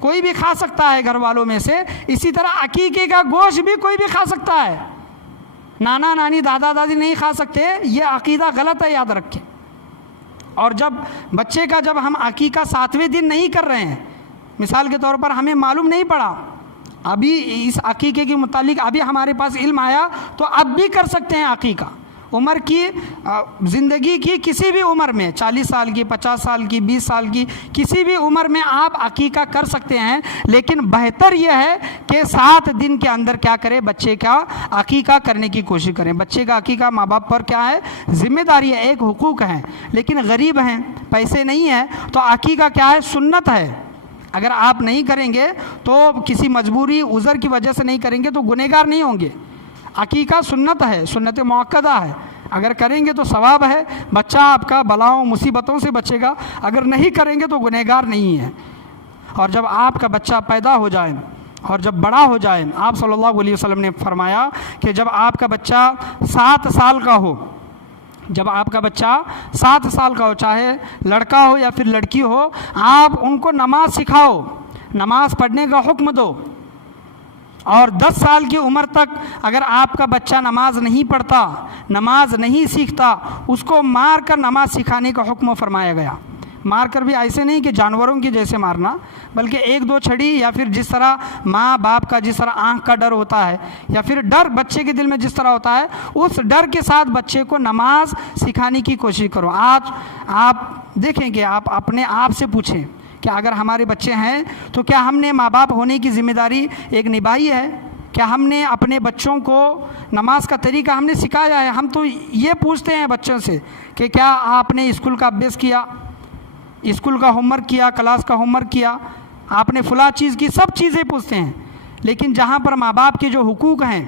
کوئی بھی کھا سکتا ہے گھر والوں میں سے، اسی طرح عقیقے کا گوشت بھی کوئی بھی کھا سکتا ہے. نانا نانی، دادا دادی نہیں کھا سکتے، یہ عقیدہ غلط ہے، یاد رکھیں. اور جب بچے کا جب ہم عقیقہ 7ویں دن نہیں کر رہے ہیں، مثال کے طور پر ہمیں معلوم نہیں پڑا، ابھی اس عقیقے کے متعلق ابھی ہمارے پاس علم آیا تو اب بھی کر سکتے ہیں عقیقہ. عمر کی، زندگی کی کسی بھی عمر میں، 40 سال کی، 50 سال کی، 20 سال کی، کسی بھی عمر میں آپ عقیقہ کر سکتے ہیں. لیکن بہتر یہ ہے کہ 7 دن کے اندر کیا کریں، بچے کا عقیقہ کرنے کی کوشش کریں. بچے کا عقیقہ ماں باپ پر کیا ہے؟ ذمہ داری ہے، ایک حقوق ہے. لیکن غریب ہیں، پیسے نہیں ہیں، تو عقیقہ کیا ہے؟ سنت ہے. اگر آپ نہیں کریں گے تو کسی مجبوری عذر کی وجہ سے نہیں کریں گے تو گنہگار نہیں ہوں گے. عقیقہ سنت ہے، سنت مؤکدہ ہے. اگر کریں گے تو ثواب ہے، بچہ آپ کا بلاؤں مصیبتوں سے بچے گا. اگر نہیں کریں گے تو گنہگار نہیں ہے. اور جب آپ کا بچہ پیدا ہو جائے اور جب بڑا ہو جائے، آپ صلی اللہ علیہ وسلم نے فرمایا کہ جب آپ کا بچہ 7 سال کا ہو، جب آپ کا بچہ 7 سال کا ہو، چاہے لڑکا ہو یا پھر لڑکی ہو، آپ ان کو نماز سکھاؤ، نماز پڑھنے کا حکم دو۔ اور 10 سال کی عمر تک اگر آپ کا بچہ نماز نہیں پڑھتا، نماز نہیں سیکھتا، اس کو مار کر نماز سکھانے کا حکم فرمایا گیا۔ مار کر بھی ایسے نہیں کہ جانوروں کی جیسے مارنا، بلکہ 1-2 چھڑی، یا پھر جس طرح ماں باپ کا جس طرح آنکھ کا ڈر ہوتا ہے، یا پھر ڈر بچے کے دل میں جس طرح ہوتا ہے، اس ڈر کے ساتھ بچے کو نماز سکھانے کی کوشش کرو۔ آج آپ دیکھیں کہ آپ اپنے آپ سے پوچھیں کہ اگر ہمارے بچے ہیں تو کیا ہم نے ماں باپ ہونے کی ذمہ داری ایک نبھائی ہے؟ کیا ہم نے اپنے بچوں کو نماز کا طریقہ ہم نے سکھایا ہے؟ ہم تو یہ پوچھتے ہیں بچوں سے کہ کیا آپ نے اسکول کا ابیاس کیا، اسکول کا ہوم ورک کیا، کلاس کا ہوم ورک کیا، آپ نے فلاں چیز کی، سب چیزیں پوچھتے ہیں۔ لیکن جہاں پر ماں باپ کے جو حقوق ہیں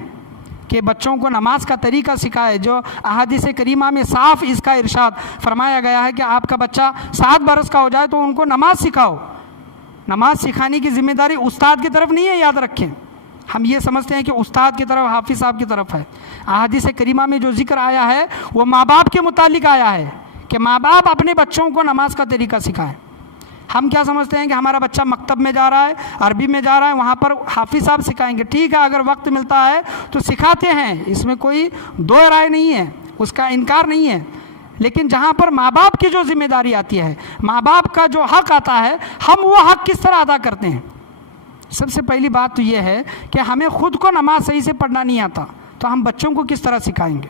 کہ بچوں کو نماز کا طریقہ سکھائے، جو احادیث کریمہ میں صاف اس کا ارشاد فرمایا گیا ہے کہ آپ کا بچہ 7 برس کا ہو جائے تو ان کو نماز سکھاؤ۔ نماز سکھانے کی ذمہ داری استاد کی طرف نہیں ہے، یاد رکھیں۔ ہم یہ سمجھتے ہیں کہ استاد کی طرف، حافظ صاحب کی طرف ہے۔ احادیث کریمہ میں جو ذکر آیا ہے وہ ماں باپ کے متعلق آیا ہے کہ ماں باپ اپنے بچوں کو نماز کا طریقہ سکھائیں۔ ہم کیا سمجھتے ہیں کہ ہمارا بچہ مکتب میں جا رہا ہے، عربی میں جا رہا ہے، وہاں پر حافظ صاحب سکھائیں گے، ٹھیک ہے، اگر وقت ملتا ہے تو سکھاتے ہیں، اس میں کوئی دو رائے نہیں ہے، اس کا انکار نہیں ہے۔ لیکن جہاں پر ماں باپ کی جو ذمہ داری آتی ہے، ماں باپ کا جو حق آتا ہے، ہم وہ حق کس طرح ادا کرتے ہیں؟ سب سے پہلی بات تو یہ ہے کہ ہمیں خود کو نماز صحیح سے پڑھنا نہیں آتا تو ہم بچوں کو کس طرح سکھائیں گے؟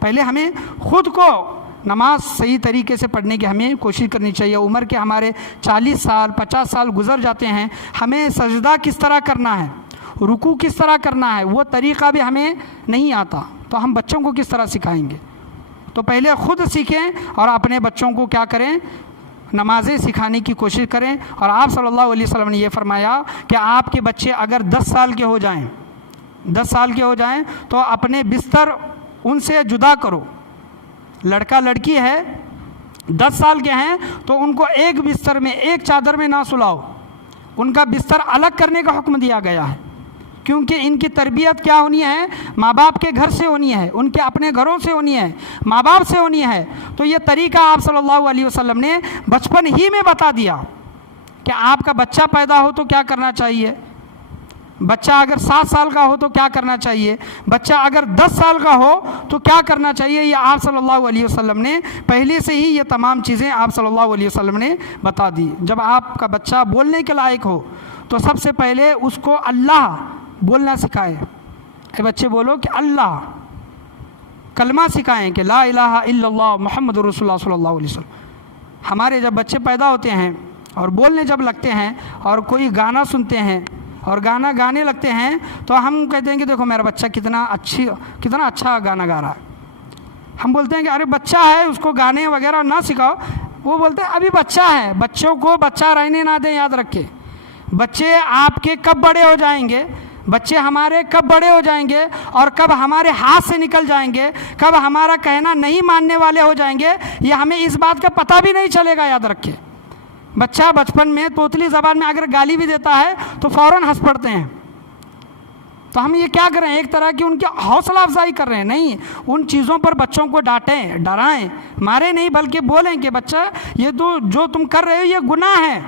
پہلے ہمیں خود کو نماز صحیح طریقے سے پڑھنے کی ہمیں کوشش کرنی چاہیے۔ عمر کے ہمارے 40 سال 50 سال گزر جاتے ہیں، ہمیں سجدہ کس طرح کرنا ہے، رکوع کس طرح کرنا ہے، وہ طریقہ بھی ہمیں نہیں آتا تو ہم بچوں کو کس طرح سکھائیں گے؟ تو پہلے خود سیکھیں اور اپنے بچوں کو کیا کریں، نمازیں سکھانے کی کوشش کریں۔ اور آپ صلی اللہ علیہ وسلم نے یہ فرمایا کہ آپ کے بچے اگر 10 سال کے ہو جائیں، 10 سال کے ہو جائیں تو اپنے بستر ان سے جدا کرو۔ لڑکا لڑکی ہے، 10 سال کے ہیں تو ان کو ایک بستر میں، ایک چادر میں نہ سلاؤ، ان کا بستر الگ کرنے کا حکم دیا گیا ہے، کیونکہ ان کی تربیت کیا ہونی ہے، ماں باپ کے گھر سے ہونی ہے، ان کے اپنے گھروں سے ہونی ہے، ماں باپ سے ہونی ہے۔ تو یہ طریقہ آپ صلی اللہ علیہ وسلم نے بچپن ہی میں بتا دیا کہ آپ کا بچہ پیدا ہو تو کیا کرنا چاہیے، بچہ اگر 7 سال کا ہو تو کیا کرنا چاہیے، بچہ اگر 10 سال کا ہو تو کیا کرنا چاہیے۔ یہ آپ صلی اللہ علیہ وسلم نے پہلے سے ہی یہ تمام چیزیں آپ صلی اللہ علیہ وسلم نے بتا دی۔ جب آپ کا بچہ بولنے کے لائق ہو تو سب سے پہلے اس کو اللہ بولنا سکھائیں۔ اے بچے بولو کہ اللہ، کلمہ سکھائیں کہ لا الہ الا اللہ محمد رسول اللہ صلی اللہ علیہ وسلم۔ ہمارے جب بچے پیدا ہوتے ہیں اور بولنے جب لگتے ہیں اور کوئی گانا سنتے ہیں اور گانا گانے لگتے ہیں تو ہم کہتے ہیں کہ دیکھو میرا بچہ کتنا اچھا گانا گا رہا ہے۔ ہم بولتے ہیں کہ ارے بچہ ہے، اس کو گانے وغیرہ نہ سکھاؤ۔ وہ بولتے ہیں ابھی بچہ ہے، بچوں کو بچہ رہنے نہ دیں۔ یاد رکھیں، بچے آپ کے کب بڑے ہو جائیں گے، بچے ہمارے کب بڑے ہو جائیں گے اور کب ہمارے ہاتھ سے نکل جائیں گے، کب ہمارا کہنا نہیں ماننے والے ہو جائیں گے، یہ ہمیں اس بات کا پتہ بھی نہیں چلے گا۔ یاد رکھیں، بچہ بچپن میں توتلی زبان میں اگر گالی بھی دیتا ہے تو فوراً ہنس پڑتے ہیں۔ تو ہم یہ کیا کریں، ایک طرح کی ان کی حوصلہ افزائی کر رہے ہیں؟ نہیں، ان چیزوں پر بچوں کو ڈانٹیں، ڈرائیں، مارے نہیں، بلکہ بولیں کہ بچہ یہ تو جو تم کر رہے ہو یہ گناہ ہے،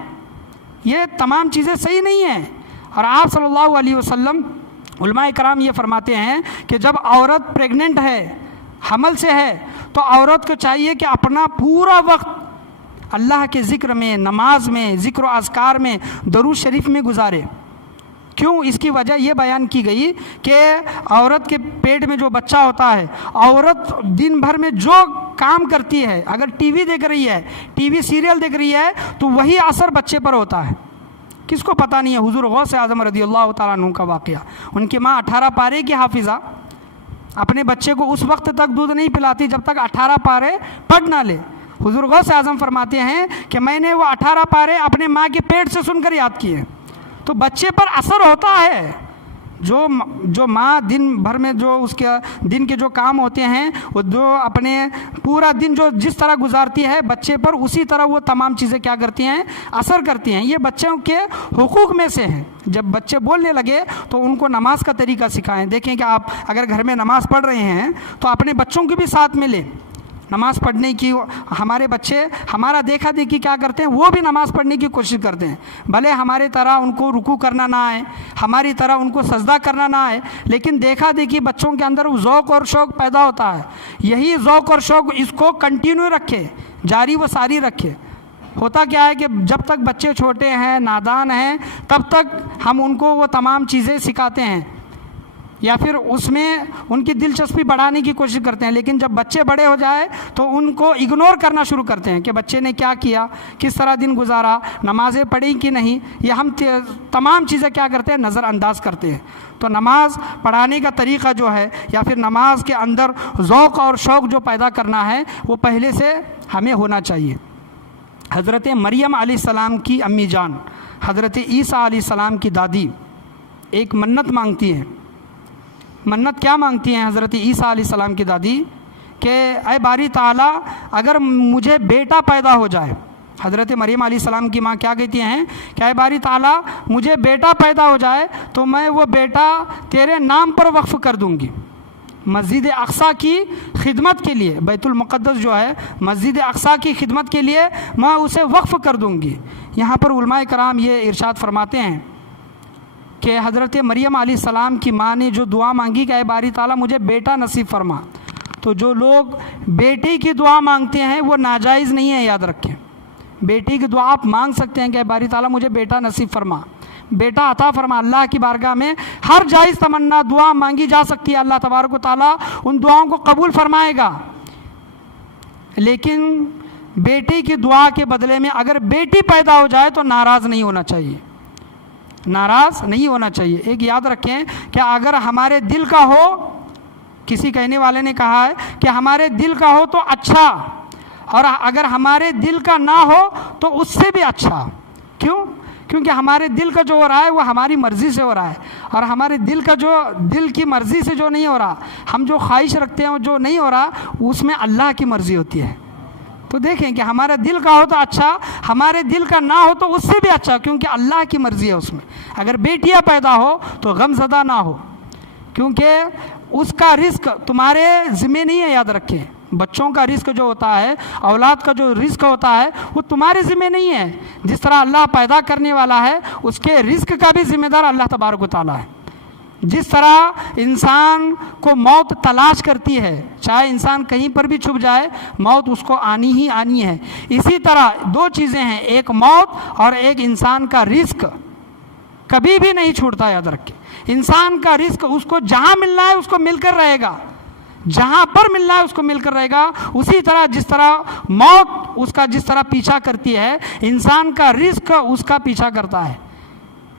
یہ تمام چیزیں صحیح نہیں ہیں۔ اور آپ صلی اللہ علیہ وسلم، علماء کرام یہ فرماتے ہیں کہ جب عورت پریگننٹ ہے، حمل سے ہے، تو عورت کو چاہیے کہ اپنا پورا وقت اللہ کے ذکر میں، نماز میں، ذکر و اذکار میں، درود شریف میں گزارے۔ کیوں؟ اس کی وجہ یہ بیان کی گئی کہ عورت کے پیٹ میں جو بچہ ہوتا ہے، عورت دن بھر میں جو کام کرتی ہے، اگر ٹی وی دیکھ رہی ہے، ٹی وی سیریل دیکھ رہی ہے، تو وہی اثر بچے پر ہوتا ہے۔ کس کو پتہ نہیں ہے حضور غوث اعظم رضی اللہ تعالیٰ عنہ کا واقعہ۔ ان کی ماں 18 پارے کی حافظہ، اپنے بچے کو اس وقت تک دودھ نہیں پلاتی جب تک 18 پارے پڑھ نہ لے۔ حضور غوث اعظم فرماتے ہیں کہ میں نے وہ 18 پارے اپنے ماں کے پیٹ سے سن کر یاد کیے۔ تو بچے پر اثر ہوتا ہے، جو ماں دن بھر میں جو اس کے دن کے جو کام ہوتے ہیں وہ جو اپنے پورا دن جو جس طرح گزارتی ہے بچے پر، اسی طرح وہ تمام چیزیں کیا کرتی ہیں، اثر کرتی ہیں۔ یہ بچوں کے حقوق میں سے ہیں۔ جب بچے بولنے لگے تو ان کو نماز کا طریقہ سکھائیں۔ دیکھیں کہ آپ اگر گھر میں نماز پڑھ رہے ہیں تو اپنے بچوں کو بھی ساتھ میں لیں نماز پڑھنے کی۔ ہمارے بچے ہمارا دیکھا دیکھی کیا کرتے ہیں، وہ بھی نماز پڑھنے کی کوشش کرتے ہیں، بھلے ہمارے طرح ان کو رکوع کرنا نہ آئے، ہماری طرح ان کو سجدہ کرنا نہ آئے، لیکن دیکھا دیکھی بچوں کے اندر ذوق اور شوق پیدا ہوتا ہے۔ یہی ذوق اور شوق اس کو کنٹینیو رکھے، جاری و ساری رکھے۔ ہوتا کیا ہے کہ جب تک بچے چھوٹے ہیں، نادان ہیں، تب تک ہم ان کو وہ تمام چیزیں سکھاتے ہیں یا پھر اس میں ان کی دلچسپی بڑھانے کی کوشش کرتے ہیں، لیکن جب بچے بڑے ہو جائے تو ان کو اگنور کرنا شروع کرتے ہیں کہ بچے نے کیا کیا، کس طرح دن گزارا، نمازیں پڑھی کہ نہیں، یہ ہم تمام چیزیں کیا کرتے ہیں، نظر انداز کرتے ہیں۔ تو نماز پڑھانے کا طریقہ جو ہے یا پھر نماز کے اندر ذوق اور شوق جو پیدا کرنا ہے وہ پہلے سے ہمیں ہونا چاہیے۔ حضرت مریم علیہ السلام کی امی جان، حضرت عیسیٰ علیہ السلام کی دادی ایک منت مانگتی ہیں۔ منت کیا مانگتی ہیں حضرت عیسیٰ علیہ السلام کی دادی کہ اے باری تعالیٰ اگر مجھے بیٹا پیدا ہو جائے، حضرت مریم علیہ السلام کی ماں کیا کہتی ہیں کہ اے باری تعالیٰ مجھے بیٹا پیدا ہو جائے تو میں وہ بیٹا تیرے نام پر وقف کر دوں گی، مسجد اقصیٰ کی خدمت کے لیے، بیت المقدس جو ہے مسجد اقصیٰ کی خدمت کے لیے میں اسے وقف کر دوں گی۔ یہاں پر علماء کرام یہ ارشاد فرماتے ہیں کہ حضرت مریم علیہ السلام کی ماں نے جو دعا مانگی کہ اے باری تعالیٰ مجھے بیٹا نصیب فرما، تو جو لوگ بیٹی کی دعا مانگتے ہیں وہ ناجائز نہیں ہے، یاد رکھیں۔ بیٹی کی دعا آپ مانگ سکتے ہیں کہ اے باری تعالیٰ مجھے بیٹا نصیب فرما، بیٹا عطا فرما، اللہ کی بارگاہ میں ہر جائز تمنا دعا مانگی جا سکتی ہے، اللہ تبارک و تعالیٰ ان دعاؤں کو قبول فرمائے گا۔ لیکن بیٹی کی دعا کے بدلے میں اگر بیٹی پیدا ہو جائے تو ناراض نہیں ہونا چاہیے، ناراض نہیں ہونا چاہیے۔ ایک یاد رکھیں کہ اگر ہمارے دل کا ہو، کسی کہنے والے نے کہا ہے کہ ہمارے دل کا ہو تو اچھا، اور اگر ہمارے دل کا نہ ہو تو اس سے بھی اچھا۔ کیوں؟ کیونکہ ہمارے دل کا جو ہو رہا ہے وہ ہماری مرضی سے ہو رہا ہے، اور ہمارے دل کا جو دل کی مرضی سے جو نہیں ہو رہا، ہم جو خواہش رکھتے ہیں جو نہیں ہو رہا، اس میں اللہ کی مرضی ہوتی ہے۔ تو دیکھیں کہ ہمارا دل کا ہو تو اچھا، ہمارے دل کا نہ ہو تو اس سے بھی اچھا، کیونکہ اللہ کی مرضی ہے اس میں۔ اگر بیٹیاں پیدا ہو تو غم زدہ نہ ہو، کیونکہ اس کا رزق تمہارے ذمہ نہیں ہے، یاد رکھیں۔ بچوں کا رزق جو ہوتا ہے، اولاد کا جو رزق ہوتا ہے وہ تمہارے ذمہ نہیں ہے۔ جس طرح اللہ پیدا کرنے والا ہے اس کے رزق کا بھی ذمہ دار اللہ تبارک و تعالیٰ ہے۔ جس طرح انسان کو موت تلاش کرتی ہے، چاہے انسان کہیں پر بھی چھپ جائے موت اس کو آنی ہی آنی ہے، اسی طرح دو چیزیں ہیں، ایک موت اور ایک انسان کا رزق، کبھی بھی نہیں چھوٹتا، یاد رکھیں۔ انسان کا رزق اس کو جہاں ملنا ہے اس کو مل کر رہے گا، جہاں پر ملنا ہے اس کو مل کر رہے گا، اسی طرح جس طرح موت اس کا جس طرح پیچھا کرتی ہے، انسان کا رزق اس کا پیچھا کرتا ہے۔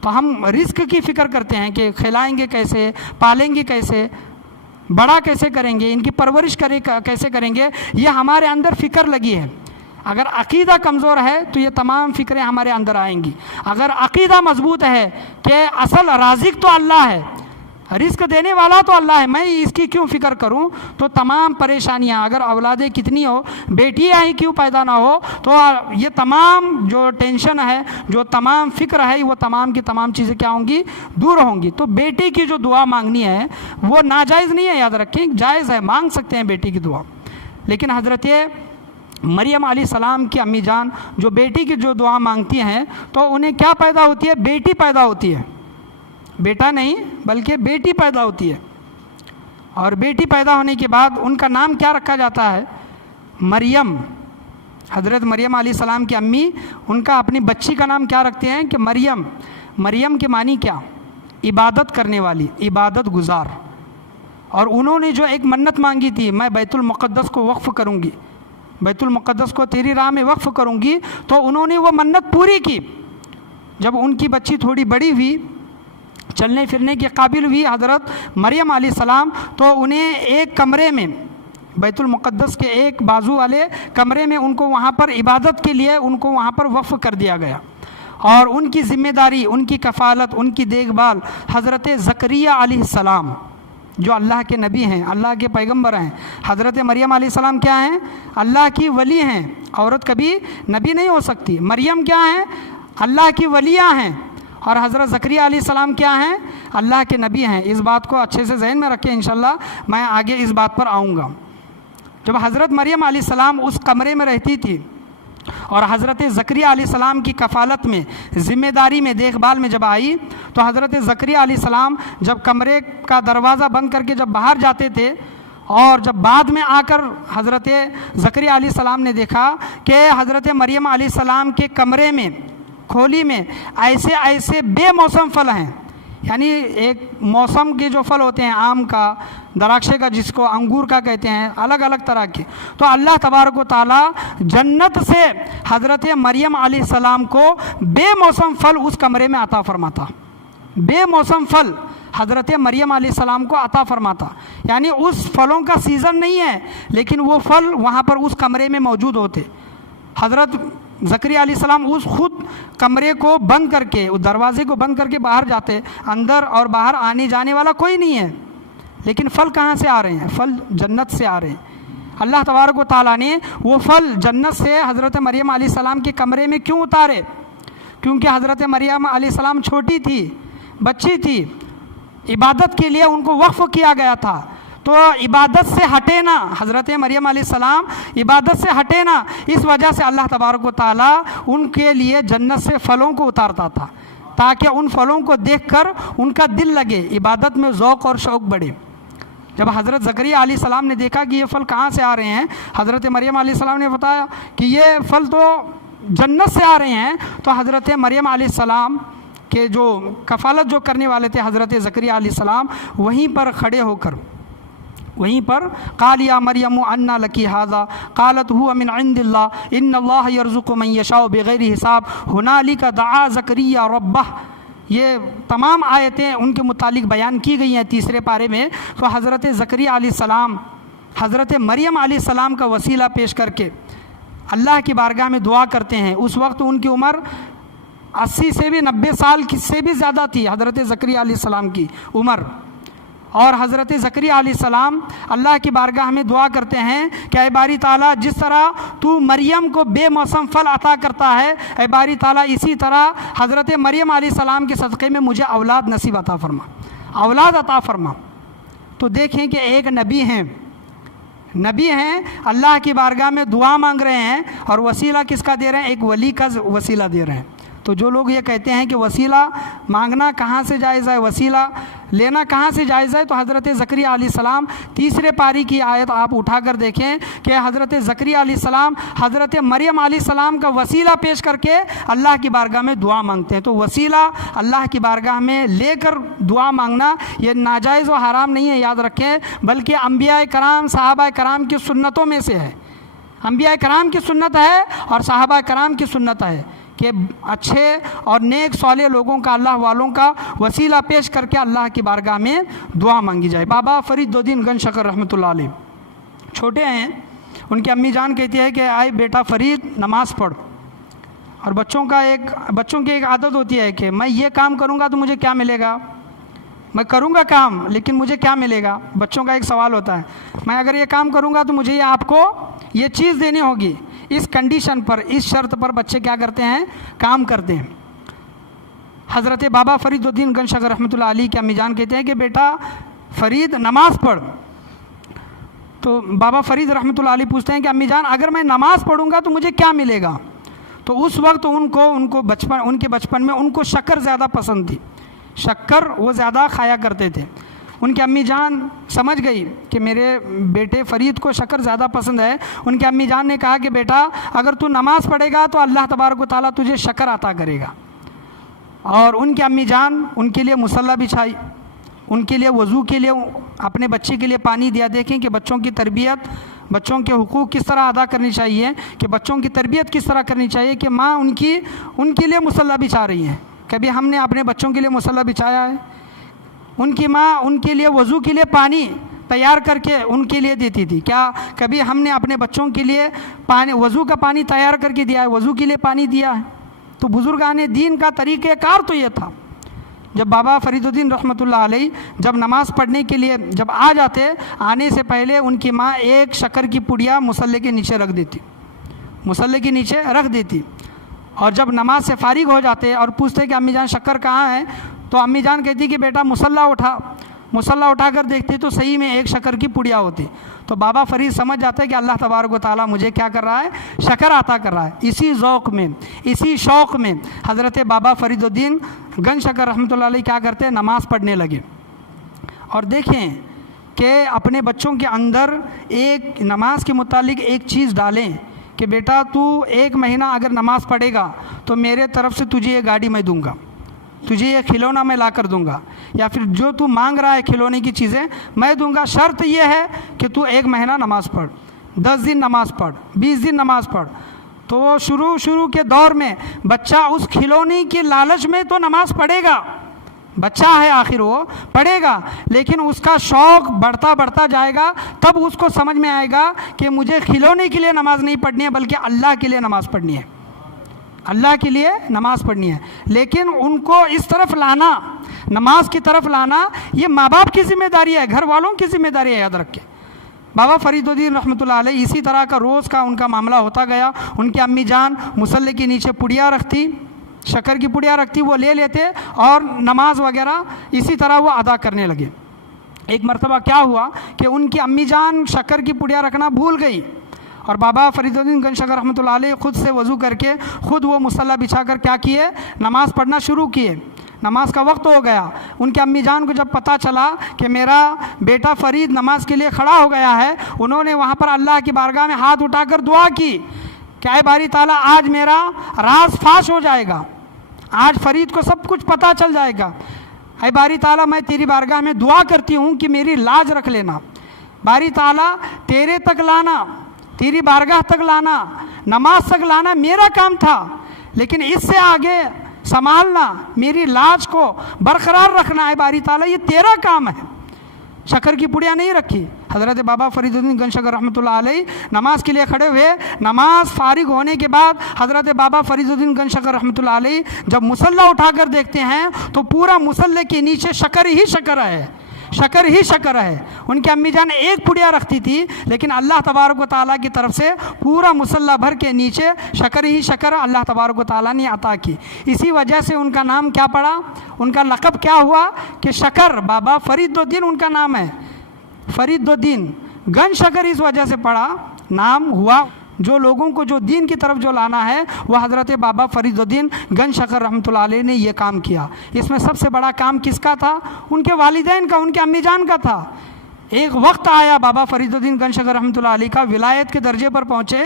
تو ہم رزق کی فکر کرتے ہیں کہ کھلائیں گے کیسے، پالیں گے کیسے، بڑا کیسے کریں گے، ان کی پرورش کیسے کریں گے، یہ ہمارے اندر فکر لگی ہے۔ اگر عقیدہ کمزور ہے تو یہ تمام فکریں ہمارے اندر آئیں گی۔ اگر عقیدہ مضبوط ہے کہ اصل رازق تو اللہ ہے، رزق دینے والا تو اللہ ہے، میں اس کی کیوں فکر کروں، تو تمام پریشانیاں، اگر اولادیں کتنی ہو، بیٹیاں ہی کیوں پیدا نہ ہو، تو یہ تمام جو ٹینشن ہے، جو تمام فکر ہے، وہ تمام کی تمام چیزیں کیا ہوں گی، دور ہوں گی۔ تو بیٹی کی جو دعا مانگنی ہے وہ ناجائز نہیں ہے، یاد رکھیں، جائز ہے، مانگ سکتے ہیں بیٹی کی دعا۔ لیکن حضرت مریم علیہ السلام کی امی جان جو بیٹی کی جو دعا مانگتی ہیں تو انہیں کیا پیدا ہوتی ہے، بیٹی پیدا ہوتی ہے، بیٹا نہیں بلکہ بیٹی پیدا ہوتی ہے۔ اور بیٹی پیدا ہونے کے بعد ان کا نام کیا رکھا جاتا ہے، مریم۔ حضرت مریم علیہ السلام کی امی ان کا اپنی بچی کا نام کیا رکھتے ہیں کہ مریم۔ مریم کے معنی کیا، عبادت کرنے والی، عبادت گزار۔ اور انہوں نے جو ایک منت مانگی تھی، میں بیت المقدس کو وقف کروں گی، بیت المقدس کو تیری راہ میں وقف کروں گی، تو انہوں نے وہ منت پوری کی۔ جب ان کی بچی تھوڑی بڑی ہوئی، چلنے پھرنے کے قابل ہوئی حضرت مریم علیہ السلام، تو انہیں ایک کمرے میں، بیت المقدس کے ایک بازو والے کمرے میں ان کو وہاں پر عبادت کے لیے ان کو وہاں پر وقف کر دیا گیا۔ اور ان کی ذمہ داری، ان کی کفالت، ان کی دیکھ بھال حضرت زکریا علیہ السلام جو اللہ کے نبی ہیں، اللہ کے پیغمبر ہیں. حضرت مریم علیہ السلام کیا ہیں؟ اللہ کی ولی ہیں. عورت کبھی نبی نہیں ہو سکتی. مریم کیا ہیں؟ اللہ کی ولیہ ہیں. اور حضرت زکریا علیہ السلام کیا ہیں؟ اللہ کے نبی ہیں. اس بات کو اچھے سے ذہن میں رکھیں، انشاءاللہ میں آگے اس بات پر آؤں گا. جب حضرت مریم علیہ السلام اس کمرے میں رہتی تھی اور حضرت زکریا علیہ السلام کی کفالت میں، ذمہ داری میں، دیکھ بھال میں جب آئی، تو حضرت زکریا علیہ السلام جب کمرے کا دروازہ بند کر کے جب باہر جاتے تھے، اور جب بعد میں آ کر حضرت زکریا علیہ السلام نے دیکھا کہ حضرت مریم علیہ السلام کے کمرے میں، کھولی میں ایسے بے موسم پھل ہیں. یعنی ایک موسم کے جو پھل ہوتے ہیں، آم کا، دراکشے کا، جس کو انگور کا کہتے ہیں، الگ الگ طرح کے. تو اللہ تبارک و تعالیٰ جنت سے حضرت مریم علیہ السلام کو بے موسم پھل اس کمرے میں عطا فرماتا. بے موسم پھل حضرت مریم علیہ السلام کو عطا فرماتا. یعنی اس پھلوں کا سیزن نہیں ہے، لیکن وہ پھل وہاں پر اس کمرے میں موجود ہوتے. حضرت زکریا علیہ السلام اس خود کمرے کو بند کر کے، اس دروازے کو بند کر کے باہر جاتے. اندر اور باہر آنے جانے والا کوئی نہیں ہے، لیکن پھل کہاں سے آ رہے ہیں؟ پھل جنت سے آ رہے ہیں. اللہ تبارک و تعالیٰ نے وہ پھل جنت سے حضرت مریم علیہ السلام کے کمرے میں کیوں اتارے؟ کیونکہ حضرت مریم علیہ السلام چھوٹی تھی، بچی تھی، عبادت کے لیے ان کو وقف کیا گیا تھا. تو عبادت سے ہٹے نا، حضرت مریم علیہ السلام عبادت سے ہٹے نا، اس وجہ سے اللہ تبارک و تعالیٰ ان کے لیے جنت سے پھلوں کو اتارتا تھا، تاکہ ان پھلوں کو دیکھ کر ان کا دل لگے، عبادت میں ذوق اور شوق بڑھے. جب حضرت زکریا علیہ السلام نے دیکھا کہ یہ پھل کہاں سے آ رہے ہیں، حضرت مریم علیہ السلام نے بتایا کہ یہ پھل تو جنت سے آ رہے ہیں. تو حضرت مریم علیہ السلام کے جو کفالت جو کرنے والے تھے حضرت زکریا علیہ السلام، وہیں پر کھڑے ہو کر، وہیں پر قال یا مریم انا لکی ھذا قالت هو من عند اللہ ان اللہ یرزق من یشاء بغیر حساب ہنالک دعا زکریا ربہ. یہ تمام آیتیں ان کے متعلق بیان کی گئی ہیں تیسرے پارے میں. تو حضرت زکریا علیہ السلام حضرت مریم علیہ السلام کا وسیلہ پیش کر کے اللہ کی بارگاہ میں دعا کرتے ہیں. اس وقت ان کی عمر 80 سے بھی 90 سال سے بھی زیادہ تھی حضرت زکریا علیہ السلام کی عمر. اور حضرت زکریا علیہ السلام اللہ کی بارگاہ میں دعا کرتے ہیں کہ اے باری تعالیٰ، جس طرح تو مریم کو بے موسم پھل عطا کرتا ہے، اے باری تعالیٰ اسی طرح حضرت مریم علیہ السلام کے صدقے میں مجھے اولاد نصیب عطا فرما، اولاد عطا فرما. تو دیکھیں کہ ایک نبی ہیں اللہ کی بارگاہ میں دعا مانگ رہے ہیں، اور وسیلہ کس کا دے رہے ہیں؟ ایک ولی کا وسیلہ دے رہے ہیں. تو جو لوگ یہ کہتے ہیں کہ وسیلہ مانگنا کہاں سے جائز ہے، وسیلہ لینا کہاں سے جائز ہے، تو حضرت زکریا علیہ السلام تیسرے پاری کی آیت آپ اٹھا کر دیکھیں کہ حضرت زکریا علیہ السلام حضرت مریم علیہ السلام کا وسیلہ پیش کر کے اللہ کی بارگاہ میں دعا مانگتے ہیں. تو وسیلہ اللہ کی بارگاہ میں لے کر دعا مانگنا یہ ناجائز و حرام نہیں ہے، یاد رکھیں، بلکہ انبیاء کرام، صحابہ کرام کی سنتوں میں سے ہے. انبیاء کرام کی سنت ہے اور صحابہ کرام کی سنت ہے کہ اچھے اور نیک صالح لوگوں کا، اللہ والوں کا وسیلہ پیش کر کے اللہ کی بارگاہ میں دعا مانگی جائے. بابا فرید الدین گنج شکر رحمۃ اللہ علیہ چھوٹے ہیں، ان کی امی جان کہتی ہے کہ آئے بیٹا فرید نماز پڑھ. اور بچوں کی ایک عادت ہوتی ہے کہ میں یہ کام کروں گا تو مجھے کیا ملے گا، میں کروں گا کام لیکن مجھے کیا ملے گا. بچوں کا ایک سوال ہوتا ہے، میں اگر یہ کام کروں گا تو مجھے یہ آپ کو یہ چیز دینی ہوگی. اس کنڈیشن پر، اس شرط پر بچے کیا کرتے ہیں؟ کام کرتے ہیں. حضرت بابا فرید الدین گنج شکر رحمۃ اللہ علیہ کے امی جان کہتے ہیں کہ بیٹا فرید نماز پڑھ. تو بابا فرید رحمۃ اللہ علیہ پوچھتے ہیں کہ امی جان اگر میں نماز پڑھوں گا تو مجھے کیا ملے گا؟ تو اس وقت ان کے بچپن میں ان کو شکر زیادہ پسند تھی، شکر وہ زیادہ کھایا کرتے تھے. ان کی امی جان سمجھ گئی کہ میرے بیٹے فرید کو شکر زیادہ پسند ہے. ان کی امی جان نے کہا کہ بیٹا اگر تو نماز پڑھے گا تو اللہ تبارک و تعالیٰ تجھے شکر عطا کرے گا. اور ان کی امی جان ان کے لیے مصلی بچھائی، ان کے لیے وضو کے لیے اپنے بچے کے لیے پانی دیا. دیکھیں کہ بچوں کی تربیت، بچوں کے حقوق کس طرح ادا کرنی چاہیے، کہ بچوں کی تربیت کس طرح کرنی چاہیے کہ ماں ان کے لیے مصلی بچھا رہی ہیں. کبھی ہم نے اپنے بچوں کے لیے مصلی بچھایا ہے؟ ان کی ماں ان کے لیے وضو کے لیے پانی تیار کر کے ان کے لیے دیتی تھی. کیا کبھی ہم نے اپنے بچوں کے لیے وضو کا پانی تیار کر کے دیا ہے، وضو کے لیے پانی دیا ہے؟ تو بزرگان دین کا طریقہ کار تو یہ تھا. جب بابا فرید الدین رحمۃ اللہ علیہ جب نماز پڑھنے کے لیے جب آ جاتے، آنے سے پہلے ان کی ماں ایک شکر کی پڑیا مصلی کے نیچے رکھ دیتی، مصلی کے نیچے رکھ دیتی. اور جب نماز سے فارغ ہو جاتے اور پوچھتے کہ امی جان شکر کہاں ہے، تو امی جان کہتی کہ بیٹا مصلی اٹھا کر دیکھتے تو صحیح میں ایک شکر کی پڑیا ہوتی. تو بابا فرید سمجھ جاتے کہ اللہ تبارک و تعالیٰ مجھے کیا کر رہا ہے، شکر عطا کر رہا ہے. اسی ذوق میں، اسی شوق میں حضرت بابا فرید الدین گنج شکر رحمۃ اللہ علیہ کیا کرتے، نماز پڑھنے لگے. اور دیکھیں کہ اپنے بچوں کے اندر ایک نماز کے متعلق ایک چیز ڈالیں کہ بیٹا تو 1 مہینہ اگر نماز پڑھے گا تو میرے طرف سے تجھے یہ گاڑی میں دوں گا، تجھے یہ کھلونا میں لا کر دوں گا، یا پھر جو تو مانگ رہا ہے کھلونے کی چیزیں میں دوں گا. شرط یہ ہے کہ تو 1 مہینہ نماز پڑھ، 10 دن نماز پڑھ، 20 دن نماز پڑھ. تو شروع کے دور میں بچہ اس کھلونے کی لالچ میں تو نماز پڑھے گا، بچہ ہے آخر وہ پڑھے گا، لیکن اس کا شوق بڑھتا جائے گا. تب اس کو سمجھ میں آئے گا کہ مجھے کھلونے کے لیے نماز نہیں پڑھنی ہے بلکہ اللہ کے لیے نماز پڑھنی ہے، اللہ کے لیے نماز پڑھنی ہے. لیکن ان کو اس طرف لانا، نماز کی طرف لانا، یہ ماں باپ کی ذمہ داری ہے، گھر والوں کی ذمہ داری ہے، یاد رکھیں. بابا فرید الدین رحمۃ اللہ علیہ اسی طرح کا روز کا ان کا معاملہ ہوتا گیا. ان کی امی جان مصلی کے نیچے پڑیا رکھتی، شکر کی پڑیا رکھتی، وہ لے لیتے اور نماز وغیرہ اسی طرح وہ ادا کرنے لگے. ایک مرتبہ کیا ہوا کہ ان کی امی جان شکر کی پڑیا رکھنا بھول گئی اور بابا فرید الدین گنج شکر رحمۃ اللہ علیہ خود سے وضو کر کے خود وہ مصلی بچھا کر کیا کیے، نماز پڑھنا شروع کیے. نماز کا وقت ہو گیا. ان کے امی جان کو جب پتہ چلا کہ میرا بیٹا فرید نماز کے لیے کھڑا ہو گیا ہے، انہوں نے وہاں پر اللہ کی بارگاہ میں ہاتھ اٹھا کر دعا کی کہ اے باری تعالیٰ آج میرا راز فاش ہو جائے گا، آج فرید کو سب کچھ پتہ چل جائے گا. اے باری تعالیٰ میں تیری بارگاہ میں دعا کرتی ہوں کہ میری لاج رکھ لینا. باری تعالیٰ تیرے تک لانا، تیری بارگاہ تک لانا، نماز تک لانا میرا کام تھا، لیکن اس سے آگے سنبھالنا، میری لاج کو برقرار رکھنا ہے باری تعالیٰ یہ تیرا کام ہے. شکر کی پڑیا نہیں رکھی. حضرت بابا فرید الدین گنج شکر رحمۃ اللہ علیہ نماز کے لیے کھڑے ہوئے. نماز فارغ ہونے کے بعد حضرت بابا فرید الدین گنج شکر رحمۃ اللہ علیہ جب مصلی اٹھا کر دیکھتے ہیں تو پورا مصلی کے نیچے شکر ہی شکر ہے، شکر ہی شکر ہے. ان کی امی جان ایک پڑیا رکھتی تھی، لیکن اللہ تبارک و تعالیٰ کی طرف سے پورا مصلی بھر کے نیچے شکر ہی شکر اللہ تبارک و تعالیٰ نے عطا کی. اسی وجہ سے ان کا نام کیا پڑا، ان کا لقب کیا ہوا کہ شکر. بابا فرید الدین ان کا نام ہے، فرید الدین گنج شکر اس وجہ سے پڑا نام ہوا. جو لوگوں کو جو دین کی طرف جو لانا ہے وہ حضرت بابا فرید الدین گنج شکر رحمۃ اللہ علیہ نے یہ کام کیا. اس میں سب سے بڑا کام کس کا تھا؟ ان کے والدین کا، ان کے امی جان کا تھا. ایک وقت آیا بابا فرید الدین گنج شکر رحمۃ اللہ علیہ کا ولایت کے درجے پر پہنچے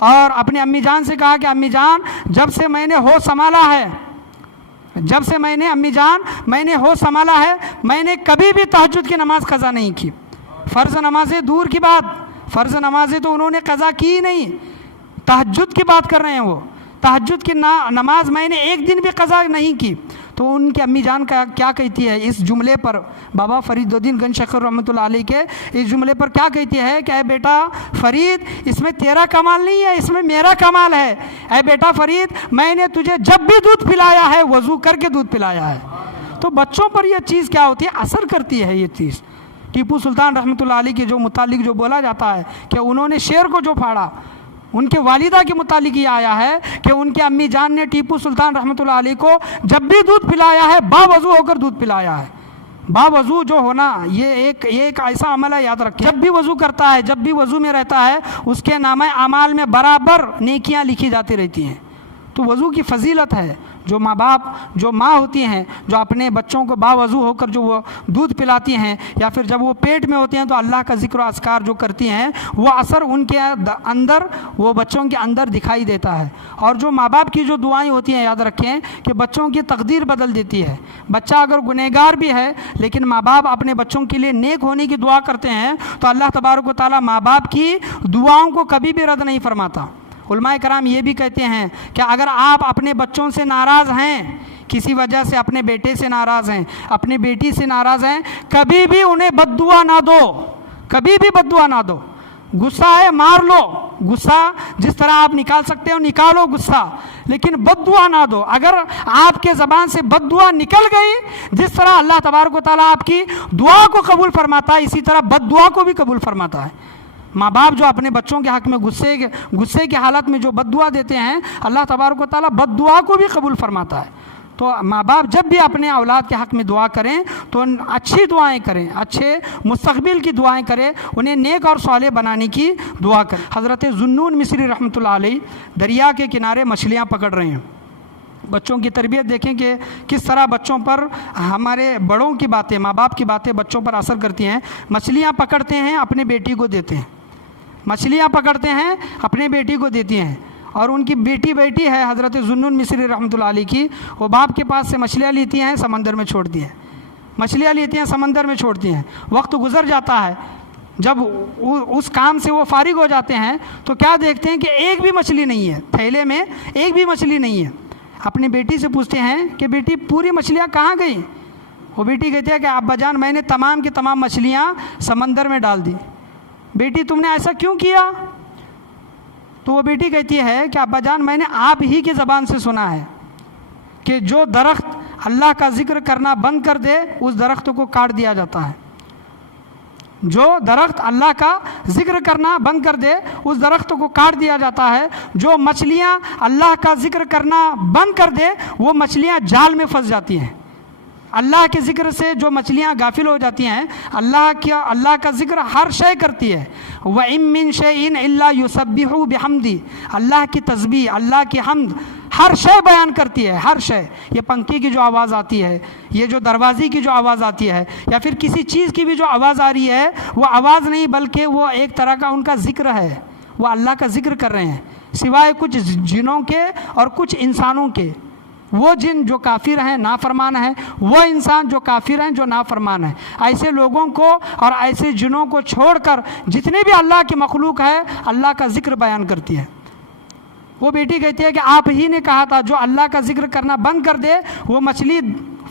اور اپنے امی جان سے کہا کہ امی جان جب سے میں نے ہوش سنبھالا ہے، جب سے میں نے امی جان میں نے ہوش سنبھالا ہے، میں نے کبھی بھی تہجد کی نماز قضا نہیں کی. فرض نمازیں دور کی بات، فرض نمازیں تو انہوں نے قضا کی نہیں، تہجد کی بات کر رہے ہیں. وہ تہجد کی نماز میں نے ایک دن بھی قضا نہیں کی. تو ان کی امی جان کا کیا کہتی ہے اس جملے پر، بابا فرید الدین گنج شکر رحمۃ اللہ علیہ کے اس جملے پر کیا کہتی ہے کہ اے بیٹا فرید اس میں تیرا کمال نہیں ہے، اس میں میرا کمال ہے. اے بیٹا فرید میں نے تجھے جب بھی دودھ پلایا ہے وضو کر کے دودھ پلایا ہے. تو بچوں پر یہ چیز کیا ہوتی ہے، اثر کرتی ہے یہ چیز. ٹیپو سلطان رحمۃ اللہ علیہ کے جو متعلق جو بولا جاتا ہے کہ انہوں نے شیر کو جو پھاڑا، ان کے والدہ کے متعلق یہ آیا ہے کہ ان کے امی جان نے ٹیپو سلطان رحمۃ اللہ علیہ کو جب بھی دودھ پلایا ہے باوضو ہو کر دودھ پلایا ہے. باوضو جو ہونا یہ ایک ایسا عمل ہے، یاد رکھیں. جب بھی وضو کرتا ہے، جب بھی وضو میں رہتا ہے، اس کے نامہ اعمال میں برابر نیکیاں لکھی جاتی رہتی ہیں. تو وضو کی فضیلت ہے. جو ماں باپ، جو ماں ہوتی ہیں، جو اپنے بچوں کو باوضو ہو کر جو وہ دودھ پلاتی ہیں یا پھر جب وہ پیٹ میں ہوتے ہیں تو اللہ کا ذکر و اذکار جو کرتی ہیں، وہ اثر ان کے اندر، وہ بچوں کے اندر دکھائی دیتا ہے. اور جو ماں باپ کی جو دعائیں ہوتی ہیں، یاد رکھیں کہ بچوں کی تقدیر بدل دیتی ہے. بچہ اگر گنہگار بھی ہے لیکن ماں باپ اپنے بچوں کے لیے نیک ہونے کی دعا کرتے ہیں تو اللہ تبارک و تعالیٰ ماں باپ کی دعاؤں کو کبھی بھی رد نہیں فرماتا. علماء کرام یہ بھی کہتے ہیں کہ اگر آپ اپنے بچوں سے ناراض ہیں، کسی وجہ سے اپنے بیٹے سے ناراض ہیں، اپنے بیٹی سے ناراض ہیں، کبھی بھی انہیں بد دعا نہ دو، کبھی بھی بد دعا نہ دو. غصہ ہے مار لو، غصہ جس طرح آپ نکال سکتے ہو نکالو غصہ، لیکن بد دعا نہ دو. اگر آپ کے زبان سے بد دعا نکل گئی، جس طرح اللہ تبارک و تعالیٰ آپ کی دعا کو قبول فرماتا ہے، اسی طرح بد دعا کو بھی قبول فرماتا ہے. ماں باپ جو اپنے بچوں کے حق میں غصے کی حالت میں جو بد دعا دیتے ہیں، اللہ تبارک و تعالیٰ بد دعا کو بھی قبول فرماتا ہے. تو ماں باپ جب بھی اپنے اولاد کے حق میں دعا کریں تو اچھی دعائیں کریں، اچھے مستقبل کی دعائیں کریں، انہیں نیک اور صالح بنانے کی دعا کریں. حضرت ذوالنون مصری رحمۃ اللہ علیہ دریا کے کنارے مچھلیاں پکڑ رہے ہیں. بچوں کی تربیت دیکھیں کہ کس طرح بچوں پر ہمارے بڑوں کی باتیں، ماں باپ کی باتیں بچوں پر اثر کرتی ہیں. مچھلیاں پکڑتے ہیں، اپنے بیٹی کو دیتے ہیں. مچھلیاں پکڑتے ہیں، اپنے بیٹی کو دیتی ہیں. اور ان کی بیٹی ہے حضرت ذوالنون مصری رحمۃ اللہ علیہ کی، وہ باپ کے پاس سے مچھلیاں لیتی ہیں، سمندر میں چھوڑتی ہیں. مچھلیاں لیتی ہیں، سمندر میں چھوڑتی ہیں. وقت گزر جاتا ہے، جب اس کام سے وہ فارغ ہو جاتے ہیں تو کیا دیکھتے ہیں کہ ایک بھی مچھلی نہیں ہے، تھیلے میں ایک بھی مچھلی نہیں ہے. اپنی بیٹی سے پوچھتے ہیں کہ بیٹی پوری مچھلیاں کہاں گئیں؟ وہ بیٹی کہتی ہے کہ ابا جان میں نے تمام کی تمام مچھلیاں سمندر میں ڈال دی. بیٹی تم نے ایسا کیوں کیا؟ تو وہ بیٹی کہتی ہے کہ ابا جان میں نے آپ ہی کی زبان سے سنا ہے کہ جو درخت اللہ کا ذکر کرنا بند کر دے اس درخت کو کاٹ دیا جاتا ہے. جو درخت اللہ کا ذکر کرنا بند کر دے اس درخت کو کاٹ دیا جاتا ہے. جو مچھلیاں اللہ کا ذکر کرنا بند کر دے وہ مچھلیاں جال میں پھنس جاتی ہیں. اللہ کے ذکر سے جو مچھلیاں غافل ہو جاتی ہیں، اللہ کا ذکر ہر شے کرتی ہے. وَإِن مِّن شَيْءٍ إِلَّا يُسَبِّحُ بِحَمْدِهِ، اللہ کی تسبیح، اللہ کی حمد ہر شے بیان کرتی ہے. ہر شے، یہ پنکھی کی جو آواز آتی ہے، یہ جو دروازے کی جو آواز آتی ہے، یا پھر کسی چیز کی بھی جو آواز آ رہی ہے، وہ آواز نہیں بلکہ وہ ایک طرح کا ان کا ذکر ہے. وہ اللہ کا ذکر کر رہے ہیں، سوائے کچھ جنوں کے اور کچھ انسانوں کے. وہ جن جو کافر ہیں، نافرمان ہیں، وہ انسان جو کافر ہیں، جو نافرمان ہیں. ایسے لوگوں کو اور ایسے جنوں کو چھوڑ کر جتنے بھی اللہ کی مخلوق ہے اللہ کا ذکر بیان کرتی ہے. وہ بیٹی کہتی ہے کہ آپ ہی نے کہا تھا جو اللہ کا ذکر کرنا بند کر دے وہ مچھلی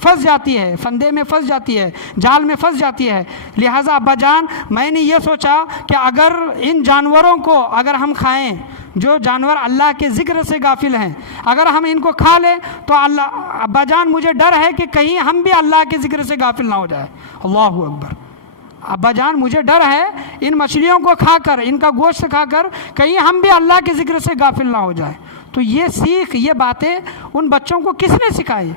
پھنس جاتی ہے، فندے میں پھنس جاتی ہے، جال میں پھنس جاتی ہے. لہٰذا ابا جان میں نے یہ سوچا کہ اگر ان جانوروں کو اگر ہم کھائیں، جو جانور اللہ کے ذکر سے غافل ہیں، اگر ہم ان کو کھا لیں تو ابا جان مجھے ڈر ہے کہ کہیں ہم بھی اللہ کے ذکر سے غافل نہ ہو جائے. اللہ اکبر. ابا جان مجھے ڈر ہے ان مچھلیوں کو کھا کر، ان کا گوشت کھا کر کہیں ہم بھی اللہ کے ذکر سے غافل نہ ہو جائے. تو یہ سیکھ، یہ باتیں ان بچوں کو کس نے سکھائی؟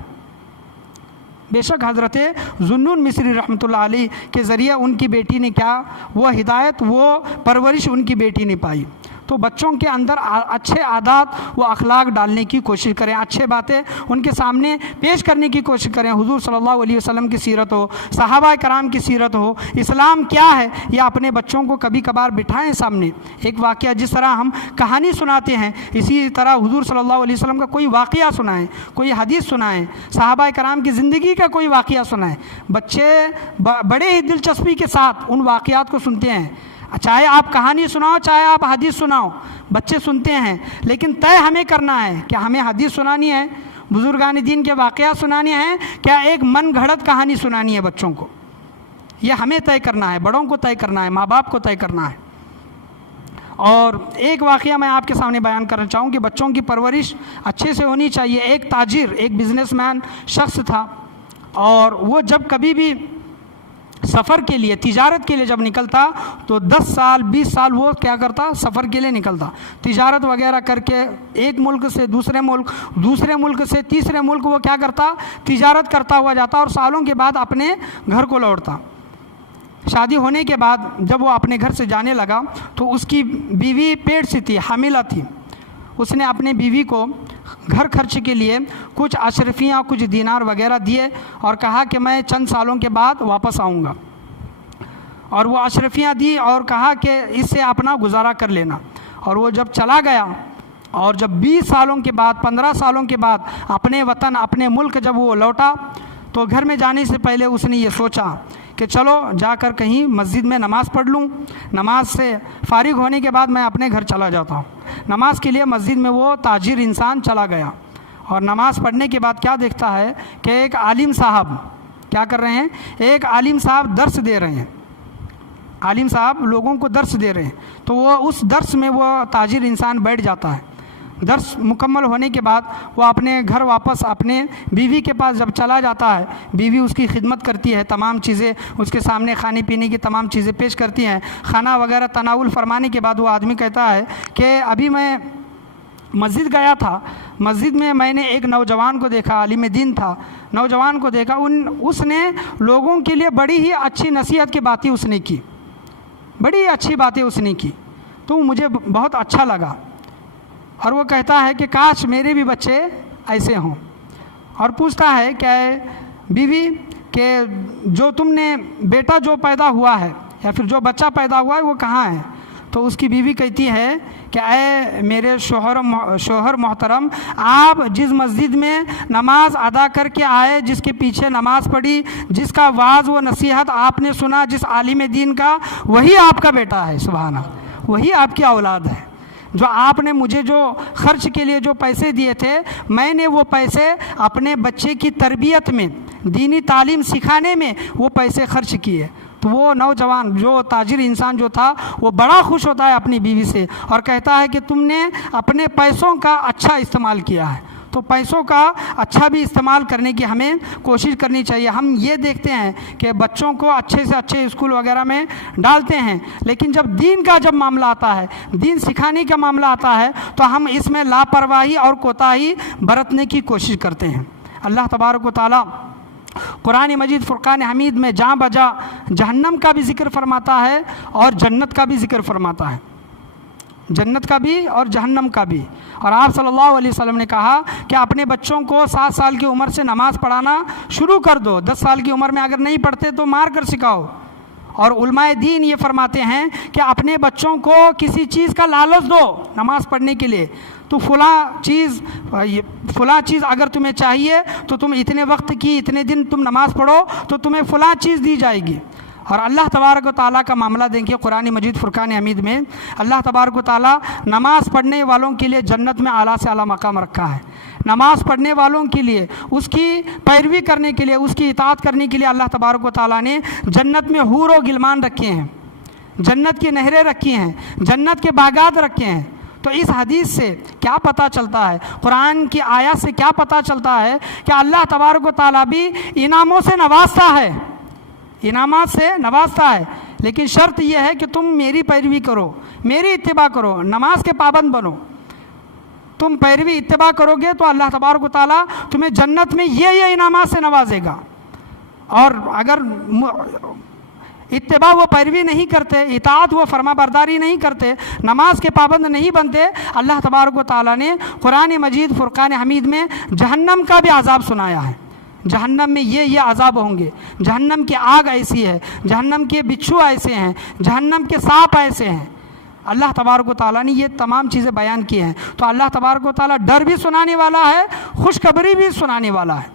بے شک حضرت ذوالنون مصری رحمۃ اللہ علیہ کے ذریعے ان کی بیٹی نے کیا وہ ہدایت، وہ پرورش ان کی بیٹی نے پائی. تو بچوں کے اندر اچھے عادات و اخلاق ڈالنے کی کوشش کریں، اچھے باتیں ان کے سامنے پیش کرنے کی کوشش کریں. حضور صلی اللہ علیہ وسلم کی سیرت ہو، صحابہ کرام کی سیرت ہو، اسلام کیا ہے، یہ اپنے بچوں کو کبھی کبھار بٹھائیں سامنے. ایک واقعہ، جس طرح ہم کہانی سناتے ہیں اسی طرح حضور صلی اللہ علیہ وسلم کا کوئی واقعہ سنائیں، کوئی حدیث سنائیں، صحابہ کرام کی زندگی کا کوئی واقعہ سنائیں. بچے بڑے ہی دلچسپی کے ساتھ ان واقعات کو سنتے ہیں. چاہے آپ کہانی سناؤ، چاہے آپ حدیث سناؤ، بچے سنتے ہیں. لیکن طے ہمیں کرنا ہے کہ ہمیں حدیث سنانی ہے، بزرگان دین کے واقعات سنانے ہیں، کیا ایک من گھڑت کہانی سنانی ہے بچوں کو. یہ ہمیں طے کرنا ہے، بڑوں کو طے کرنا ہے، ماں باپ کو طے کرنا ہے. اور ایک واقعہ میں آپ کے سامنے بیان کرنا چاہوں کہ بچوں کی پرورش اچھے سے ہونی چاہیے. ایک تاجر، ایک بزنس مین شخص تھا، اور وہ جب کبھی بھی سفر کے لیے، تجارت کے لیے جب نکلتا تو 10 سال 20 سال وہ کیا کرتا، سفر کے لیے نکلتا. تجارت وغیرہ کر کے ایک ملک سے دوسرے ملک، دوسرے ملک سے تیسرے ملک وہ کیا کرتا، تجارت کرتا ہوا جاتا اور سالوں کے بعد اپنے گھر کو لوٹتا. شادی ہونے کے بعد جب وہ اپنے گھر سے جانے لگا تو اس کی بیوی پیٹ سے تھی، حاملہ تھی. اس نے اپنے بیوی کو گھر خرچ کے لیے کچھ اشرفیاں، کچھ دینار وغیرہ دیے اور کہا کہ میں چند سالوں کے بعد واپس آؤں گا. اور وہ اشرفیاں دی اور کہا کہ اس سے اپنا گزارا کر لینا. اور وہ جب چلا گیا اور جب 20 سالوں کے بعد، 15 سالوں کے بعد اپنے وطن، اپنے ملک جب وہ لوٹا تو گھر میں جانے سے پہلے اس نے یہ سوچا کہ چلو جا کر کہیں مسجد میں نماز پڑھ لوں. نماز سے فارغ ہونے کے بعد میں اپنے گھر چلا جاتا ہوں. نماز کے لیے مسجد میں وہ تاجر انسان چلا گیا اور نماز پڑھنے کے بعد کیا دیکھتا ہے کہ ایک عالم صاحب کیا کر رہے ہیں، ایک عالم صاحب درس دے رہے ہیں. عالم صاحب لوگوں کو درس دے رہے ہیں. تو وہ اس درس میں وہ تاجر انسان بیٹھ جاتا ہے. درس مکمل ہونے کے بعد وہ اپنے گھر واپس اپنے بیوی کے پاس جب چلا جاتا ہے، بیوی اس کی خدمت کرتی ہے، تمام چیزیں اس کے سامنے کھانے پینے کی تمام چیزیں پیش کرتی ہیں، کھانا وغیرہ تناول فرمانے کے بعد وہ آدمی کہتا ہے کہ ابھی میں مسجد گیا تھا، مسجد میں نے ایک نوجوان کو دیکھا، عالم دین تھا، نوجوان کو دیکھا، اس نے لوگوں کے لیے بڑی ہی اچھی نصیحت کی باتیں اس نے کی، بڑی اچھی باتیں اس نے کی، تو مجھے بہت اچھا لگا، اور وہ کہتا ہے کہ کاش میرے بھی بچے ایسے ہوں، اور پوچھتا ہے کہ بیوی کہ جو تم نے بیٹا جو پیدا ہوا ہے یا پھر جو بچہ پیدا ہوا ہے وہ کہاں ہے؟ تو اس کی بیوی کہتی ہے کہ اے میرے شوہر محترم، آپ جس مسجد میں نماز ادا کر کے آئے، جس کے پیچھے نماز پڑھی، جس کا واعظ و نصیحت آپ نے سنا، جس عالم دین کا، وہی آپ کا بیٹا ہے، سبحان اللہ، وہی آپ کی اولاد ہے۔ جو آپ نے مجھے جو خرچ کے لیے جو پیسے دیے تھے، میں نے وہ پیسے اپنے بچے کی تربیت میں، دینی تعلیم سکھانے میں وہ پیسے خرچ کیے۔ تو وہ نوجوان جو تاجر انسان جو تھا وہ بڑا خوش ہوتا ہے اپنی بیوی سے، اور کہتا ہے کہ تم نے اپنے پیسوں کا اچھا استعمال کیا ہے۔ تو پیسوں کا اچھا بھی استعمال کرنے کی ہمیں کوشش کرنی چاہیے۔ ہم یہ دیکھتے ہیں کہ بچوں کو اچھے سے اچھے اسکول وغیرہ میں ڈالتے ہیں، لیکن جب دین کا جب معاملہ آتا ہے، دین سکھانے کا معاملہ آتا ہے، تو ہم اس میں لاپرواہی اور کوتاہی برتنے کی کوشش کرتے ہیں۔ اللہ تبارک و تعالیٰ قرآن مجید فرقان حمید میں جاں بجا جہنم کا بھی ذکر فرماتا ہے اور جنت کا بھی ذکر فرماتا ہے، جنت کا بھی اور جہنم کا بھی۔ اور آپ صلی اللہ علیہ وسلم نے کہا کہ اپنے بچوں کو 7 سال کی عمر سے نماز پڑھانا شروع کر دو، 10 سال کی عمر میں اگر نہیں پڑھتے تو مار کر سکھاؤ۔ اور علماء دین یہ فرماتے ہیں کہ اپنے بچوں کو کسی چیز کا لالچ دو نماز پڑھنے کے لیے، تو فلاں چیز اگر تمہیں چاہیے تو تم اتنے وقت کی اتنے دن تم نماز پڑھو تو تمہیں فلاں چیز دی جائے گی۔ اور اللہ تبارک و تعالیٰ کا معاملہ دیکھیں قرآن مجید فرقان حمید میں، اللہ تبارک و تعالیٰ نماز پڑھنے والوں کے لیے جنت میں اعلیٰ سے اعلیٰ مقام رکھا ہے۔ نماز پڑھنے والوں کے لیے، اس کی پیروی کرنے کے لیے، اس کی اطاعت کرنے کے لیے اللہ تبارک و تعالیٰ نے جنت میں حور و غلمان رکھے ہیں، جنت کی نہریں رکھی ہیں، جنت کے باغات رکھے ہیں۔ تو اس حدیث سے کیا پتہ چلتا ہے، قرآن کی آیات سے کیا پتہ چلتا ہے کہ اللہ تبارک و تعالیٰ بھی انعاموں سے نوازتا ہے، انعامات سے نوازتا ہے، لیکن شرط یہ ہے کہ تم میری پیروی کرو، میری اتباع کرو، نماز کے پابند بنو۔ تم پیروی اتباع کرو گے تو اللہ تبارک و تعالیٰ تمہیں جنت میں یہ انعامات سے نوازے گا، اور اگر اتباع و پیروی نہیں کرتے، اطاعت و فرما برداری نہیں کرتے، نماز کے پابند نہیں بنتے، اللہ تبارک و تعالیٰ نے قرآن مجید فرقان حمید میں جہنم کا بھی عذاب سنایا ہے۔ جہنم میں یہ عذاب ہوں گے، جہنم کی آگ ایسی ہے، جہنم کے بچھو ایسے ہیں، جہنم کے سانپ ایسے ہیں۔ اللہ تبارک و تعالیٰ نے یہ تمام چیزیں بیان کی ہیں۔ تو اللہ تبارک و تعالیٰ ڈر بھی سنانے والا ہے، خوشخبری بھی سنانے والا ہے۔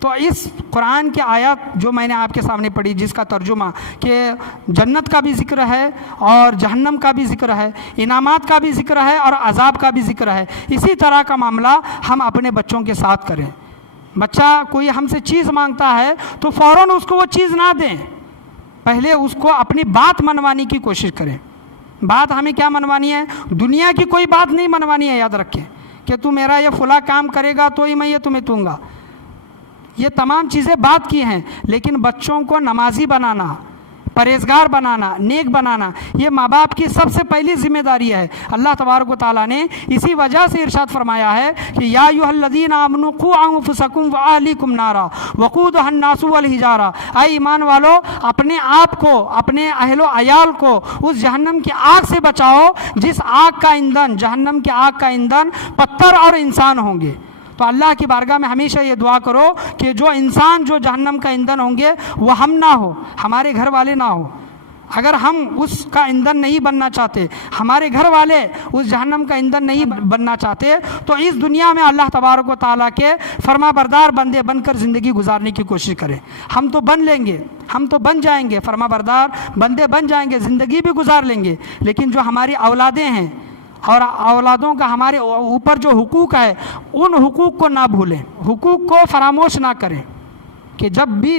تو اس قرآن کی آیات جو میں نے آپ کے سامنے پڑھی، جس کا ترجمہ کہ جنت کا بھی ذکر ہے اور جہنم کا بھی ذکر ہے، انعامات کا بھی ذکر ہے اور عذاب کا بھی ذکر ہے، اسی طرح کا معاملہ ہم اپنے بچوں کے ساتھ کریں۔ بچہ کوئی ہم سے چیز مانگتا ہے تو فوراً اس کو وہ چیز نہ دیں، پہلے اس کو اپنی بات منوانے کی کوشش کریں۔ بات ہمیں کیا منوانی ہے؟ دنیا کی کوئی بات نہیں منوانی ہے، یاد رکھیں کہ تو میرا یہ فلاں کام کرے گا تو ہی میں یہ تمہیں دوں گا، یہ تمام چیزیں بات کی ہیں، لیکن بچوں کو نمازی بنانا، پرہیزگار بنانا، نیک بنانا، یہ ماں باپ کی سب سے پہلی ذمہ داری ہے۔ اللہ تبارک و تعالیٰ نے اسی وجہ سے ارشاد فرمایا ہے کہ یا ایھا الذین آمنوا قوا انفسکم واہلیکم نارا وقودھا الناس والحجارہ، اے ایمان والو اپنے آپ کو، اپنے اہل و عیال کو اس جہنم کی آگ سے بچاؤ جس آگ کا ایندھن، جہنم کی آگ کا ایندھن پتھر اور انسان ہوں گے۔ تو اللہ کی بارگاہ میں ہمیشہ یہ دعا کرو کہ جو انسان جو جہنم کا ایندھن ہوں گے وہ ہم نہ ہو، ہمارے گھر والے نہ ہو۔ اگر ہم اس کا ایندھن نہیں بننا چاہتے، ہمارے گھر والے اس جہنم کا ایندھن نہیں بننا چاہتے، تو اس دنیا میں اللہ تبارک و تعالیٰ کے فرما بردار بندے بن کر زندگی گزارنے کی کوشش کریں۔ ہم تو بن لیں گے، ہم تو بن جائیں گے، فرما بردار بندے بن جائیں گے، زندگی بھی گزار لیں گے، لیکن جو ہماری اولادیں ہیں اور اولادوں کا ہمارے اوپر جو حقوق ہے، ان حقوق کو نہ بھولیں، حقوق کو فراموش نہ کریں، کہ جب بھی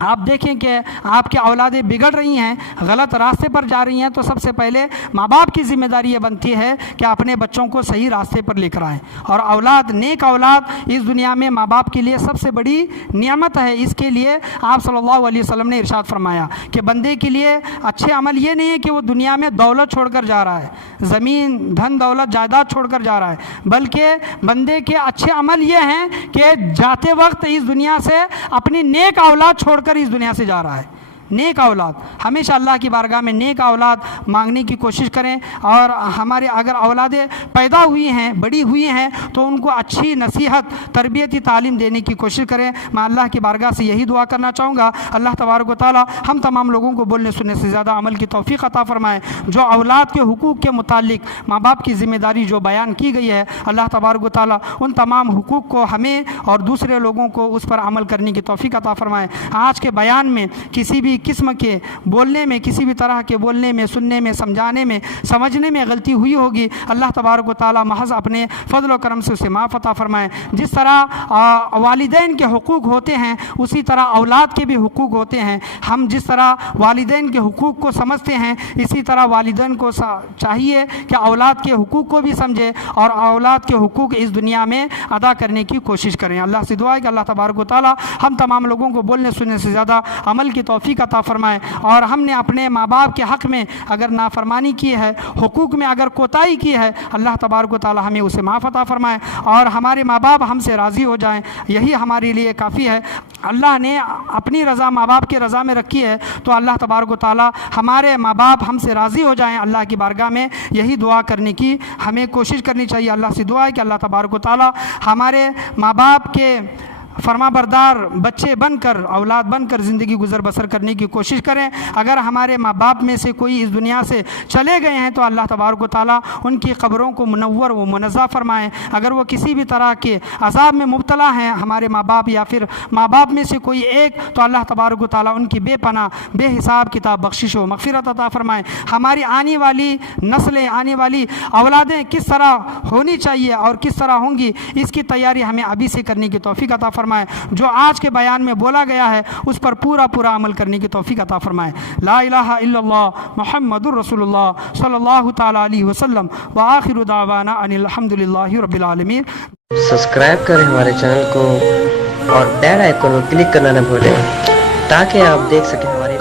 آپ دیکھیں کہ آپ کی اولادیں بگڑ رہی ہیں، غلط راستے پر جا رہی ہیں، تو سب سے پہلے ماں باپ کی ذمہ داری یہ بنتی ہے کہ اپنے بچوں کو صحیح راستے پر لے کر آئیں۔ اور اولاد، نیک اولاد اس دنیا میں ماں باپ کے لیے سب سے بڑی نعمت ہے۔ اس کے لیے آپ صلی اللہ علیہ وسلم نے ارشاد فرمایا کہ بندے کے لیے اچھے عمل یہ نہیں ہے کہ وہ دنیا میں دولت چھوڑ کر جا رہا ہے، زمین، دھن دولت، جائیداد چھوڑ کر جا رہا ہے، بلکہ بندے کے اچھے عمل یہ ہیں کہ جاتے وقت اس دنیا سے اپنی نیک اولاد چھوڑ کر اس دنیا سے جا رہا ہے۔ نیک اولاد، ہمیشہ اللہ کی بارگاہ میں نیک اولاد مانگنے کی کوشش کریں، اور ہمارے اگر اولادیں پیدا ہوئی ہیں، بڑی ہوئی ہیں، تو ان کو اچھی نصیحت، تربیتی تعلیم دینے کی کوشش کریں۔ میں اللہ کی بارگاہ سے یہی دعا کرنا چاہوں گا، اللہ تبارک و تعالی ہم تمام لوگوں کو بولنے سننے سے زیادہ عمل کی توفیق عطا فرمائے۔ جو اولاد کے حقوق کے متعلق ماں باپ کی ذمہ داری جو بیان کی گئی ہے، اللہ تبارک و تعالی ان تمام حقوق کو ہمیں اور دوسرے لوگوں کو اس پر عمل کرنے کی توفیق عطا فرمائے۔ آج کے بیان میں کسی بھی قسم کے بولنے میں، کسی بھی طرح کے بولنے میں، سننے میں، سمجھانے میں، سمجھنے میں غلطی ہوئی ہوگی، اللہ تبارک و تعالی محض اپنے فضل و کرم سے اسے معاف عطا فرمائے۔ جس طرح والدین کے حقوق ہوتے ہیں، اسی طرح اولاد کے بھی حقوق ہوتے ہیں۔ ہم جس طرح والدین کے حقوق کو سمجھتے ہیں، اسی طرح والدین کو چاہیے کہ اولاد کے حقوق کو بھی سمجھے اور اولاد کے حقوق اس دنیا میں ادا کرنے کی کوشش کریں۔ اللہ سے دعا ہے کہ اللہ تبارک و تعالی ہم تمام لوگوں کو بولنے سننے سے زیادہ عمل کی توفیق عطا فرمائے، اور ہم نے اپنے ماں باپ کے حق میں اگر نافرمانی کی ہے، حقوق میں اگر کوتاہی کی ہے، اللہ تبارک و تعالی ہمیں اسے معاف عطا فرمائے، اور ہمارے ماں باپ ہم سے راضی ہو جائیں، یہی ہمارے لیے کافی ہے۔ اللہ نے اپنی رضا ماں باپ کی رضا میں رکھی ہے، تو اللہ تبارک و تعالی ہمارے ماں باپ ہم سے راضی ہو جائیں۔ اللہ کی بارگاہ میں یہی دعا کرنے کی ہمیں کوشش کرنی چاہیے۔ اللہ سے دعا ہے کہ اللہ تبارک و تعالی ہمارے ماں باپ کے فرما بردار بچے بن کر، اولاد بن کر زندگی گزر بسر کرنے کی کوشش کریں۔ اگر ہمارے ماں باپ میں سے کوئی اس دنیا سے چلے گئے ہیں تو اللہ تبارک و تعالیٰ ان کی قبروں کو منور و منزہ فرمائیں۔ اگر وہ کسی بھی طرح کے عذاب میں مبتلا ہیں ہمارے ماں باپ، یا پھر ماں باپ میں سے کوئی ایک، تو اللہ تبارک و تعالیٰ ان کی بے پناہ بے حساب کتاب بخشش و مغفرت عطا فرمائیں۔ ہماری آنے والی نسلیں، آنے والی اولادیں کس طرح ہونی چاہیے اور کس طرح ہوں گی، اس کی تیاری ہمیں ابھی سے کرنے کی توفیق عطا فرمائے۔ جو آج کے بیان میں بولا گیا ہے اس پر پورا عمل کرنے کی توفیق عطا فرمائے۔ لا الہ الا اللہ محمد الرسول اللہ صلی اللہ تعالی علیہ وسلم، وآخر دعوانا ان الحمد للہ رب العالمین۔ سبسکرائب کریں ہمارے چینل کو اور بیل آئیکن کو کلک کرنا نہ بھولیں تاکہ آپ دیکھ سکیں ہمارے